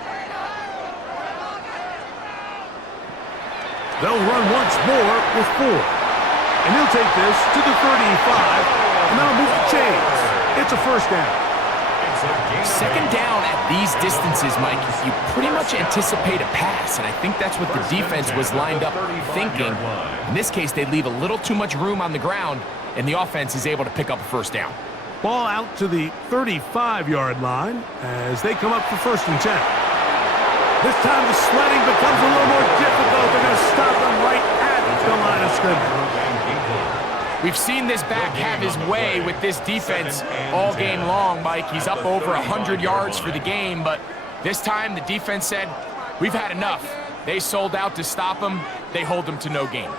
They'll run once more with 4. And he'll take this to the 35, and that'll move the chains. It's a first down. Second down at these distances, Mike, you pretty much anticipate a pass, and I think that's what the defense was lined up thinking. In this case, they leave a little too much room on the ground, and the offense is able to pick up a first down. Ball out to the 35-yard line as they come up for 1st and 10. This time the sledding becomes a little more difficult. They're going to stop them right at the line of scrimmage. We've seen this back have his way with this defense all game long, Mike. He's up over 100 yards for the game, but this time the defense said, we've had enough. They sold out to stop him. They hold him to no gain.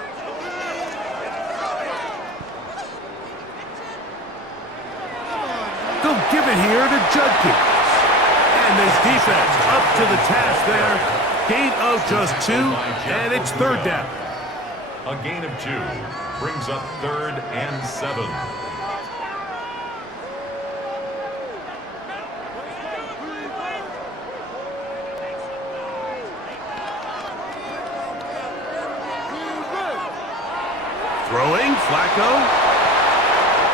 They'll give it here to Judkins. And this defense up to the task there. Gain of just 2, and it's 3rd down. A gain of 2 brings up 3rd and 7. Throwing, Flacco.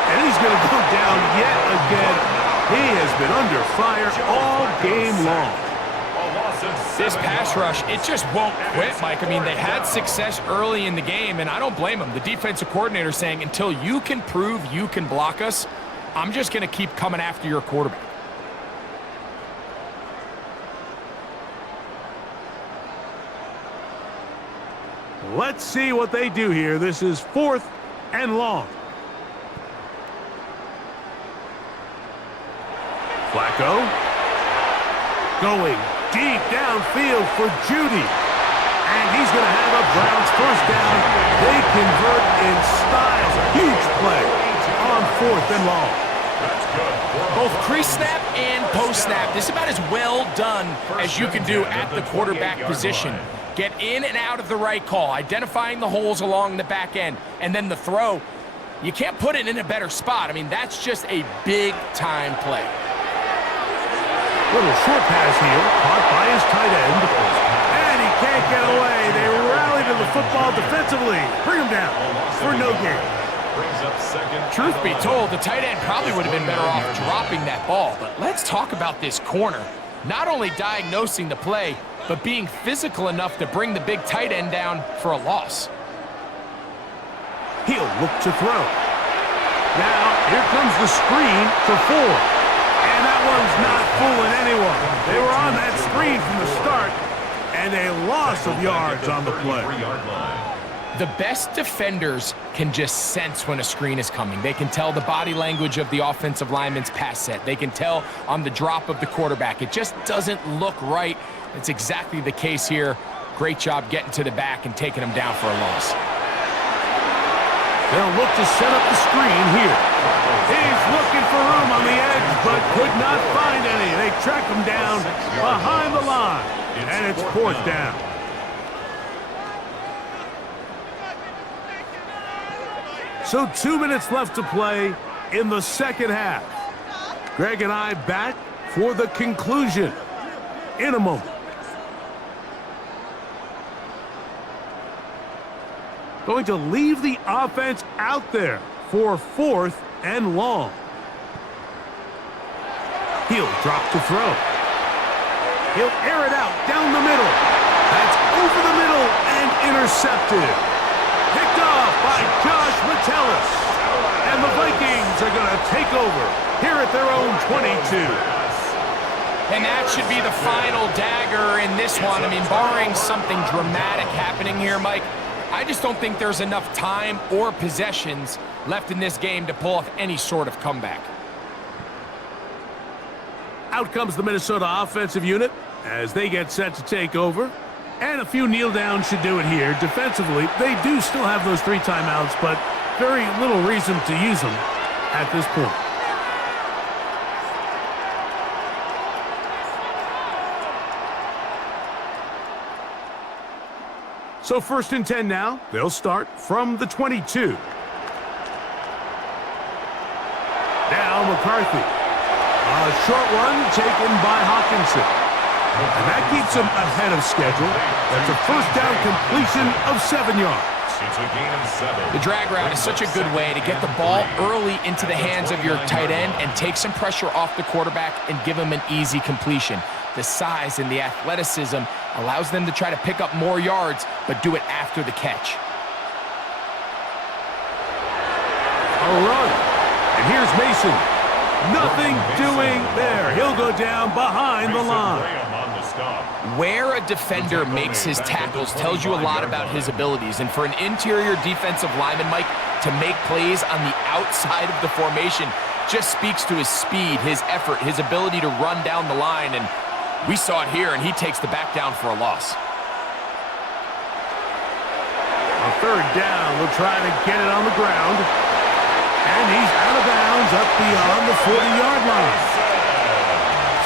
And he's going to go down yet again. He has been under fire all game long. This pass rush, it just won't quit, Mike. I mean, they had success early in the game, and I don't blame them. The defensive coordinator saying, until you can prove you can block us, I'm just going to keep coming after your quarterback. Let's see what they do here. This is 4th and long. Flacco going deep downfield for Judy. And he's going to have a Browns first down. They convert in style. Huge play on 4th and long. Both pre-snap and post-snap, this is about as well done as you can do at the quarterback position. Get in and out of the right call, identifying the holes along the back end, and then the throw. You can't put it in a better spot. I mean, that's just a big-time play. Little short pass here, caught by his tight end. And he can't get away. They rally to the football defensively. Bring him down for no gain. Truth be told, the tight end probably would have been better off dropping that ball. But let's talk about this corner. Not only diagnosing the play, but being physical enough to bring the big tight end down for a loss. He'll look to throw. Now, here comes the screen for 4. And that one's not fooling anyone. They were on that screen from the start, and a loss of yards on the play. The best defenders can just sense when a screen is coming. They can tell the body language of the offensive lineman's pass set. They can tell on the drop of the quarterback. It just doesn't look right. It's exactly the case here. Great job getting to the back and taking him down for a loss. They'll look to set up the screen here. He's looking for room on the edge, but could not find any. They track him down behind the line, and it's 4th down. So 2 minutes left to play in the second half. Greg and I back for the conclusion in a moment. Going to leave the offense out there for 4th and long. He'll drop to throw. He'll air it out down the middle. That's over the middle and intercepted. Picked off by Josh Metellus. And the Vikings are going to take over here at their own 22. And that should be the final dagger in this one. I mean, barring something dramatic happening here, Mike, I just don't think there's enough time or possessions left in this game to pull off any sort of comeback. Out comes the Minnesota offensive unit as they get set to take over. And a few kneel downs should do it here. Defensively, they do still have those 3 timeouts, but very little reason to use them at this point. So 1st and 10 now. They'll start from the 22. Now McCarthy. A short one taken by Hawkinson. And that keeps him ahead of schedule. That's a first down completion of 7 yards. It's a gain of 7. The drag route is such a good way to get the ball early into the hands of your tight end and take some pressure off the quarterback and give him an easy completion. The size and the athleticism allows them to try to pick up more yards, but do it after the catch. A run. And here's Mason. Nothing doing there. He'll go down behind the line. Where a defender makes his tackles tells you a lot about his abilities. And for an interior defensive lineman, Mike, to make plays on the outside of the formation just speaks to his speed, his effort, his ability to run down the line. And we saw it here, and he takes the back down for a loss. On 3rd down, we'll try to get it on the ground. And he's out of bounds up beyond the 40-yard line.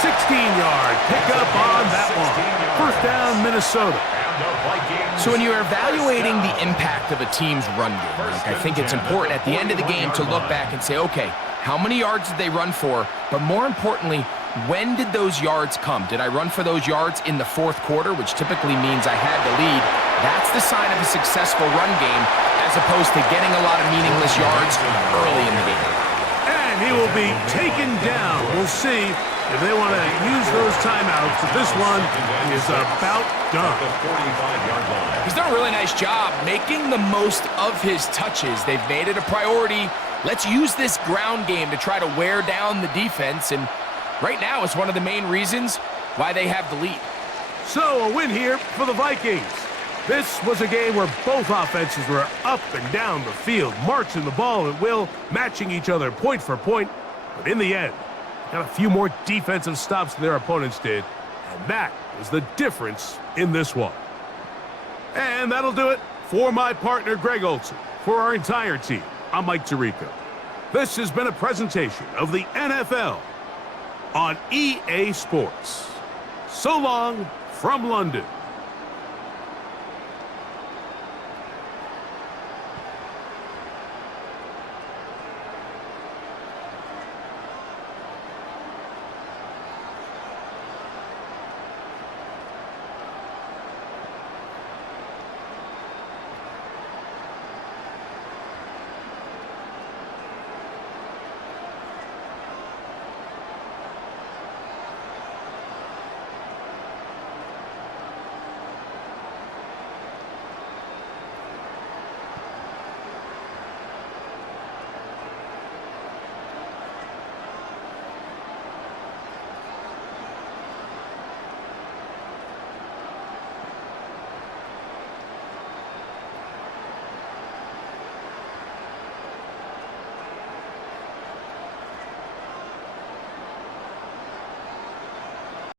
16-yard pickup on that one. 1st down, Minnesota. So when you're evaluating the impact of a team's run game, Mike, I think it's important at the end of the game to look back and say, okay, how many yards did they run for? But more importantly, when did those yards come? Did I run for those yards in the 4th quarter, which typically means I had the lead? That's the sign of a successful run game, as opposed to getting a lot of meaningless yards early in the game. And he will be taken down. We'll see if they want to use those timeouts. But this one is about done. He's done a really nice job making the most of his touches. They've made it a priority. Let's use this ground game to try to wear down the defense. And right now it's one of the main reasons why they have the lead. So a win here for the Vikings. This was a game where both offenses were up and down the field, marching the ball at will, matching each other point for point. But in the end, got a few more defensive stops than their opponents did, and that was the difference in this one. And that'll do it for my partner, Greg Olson. For our entire team, I'm Mike Tirico. This has been a presentation of the NFL on EA Sports. So long from London.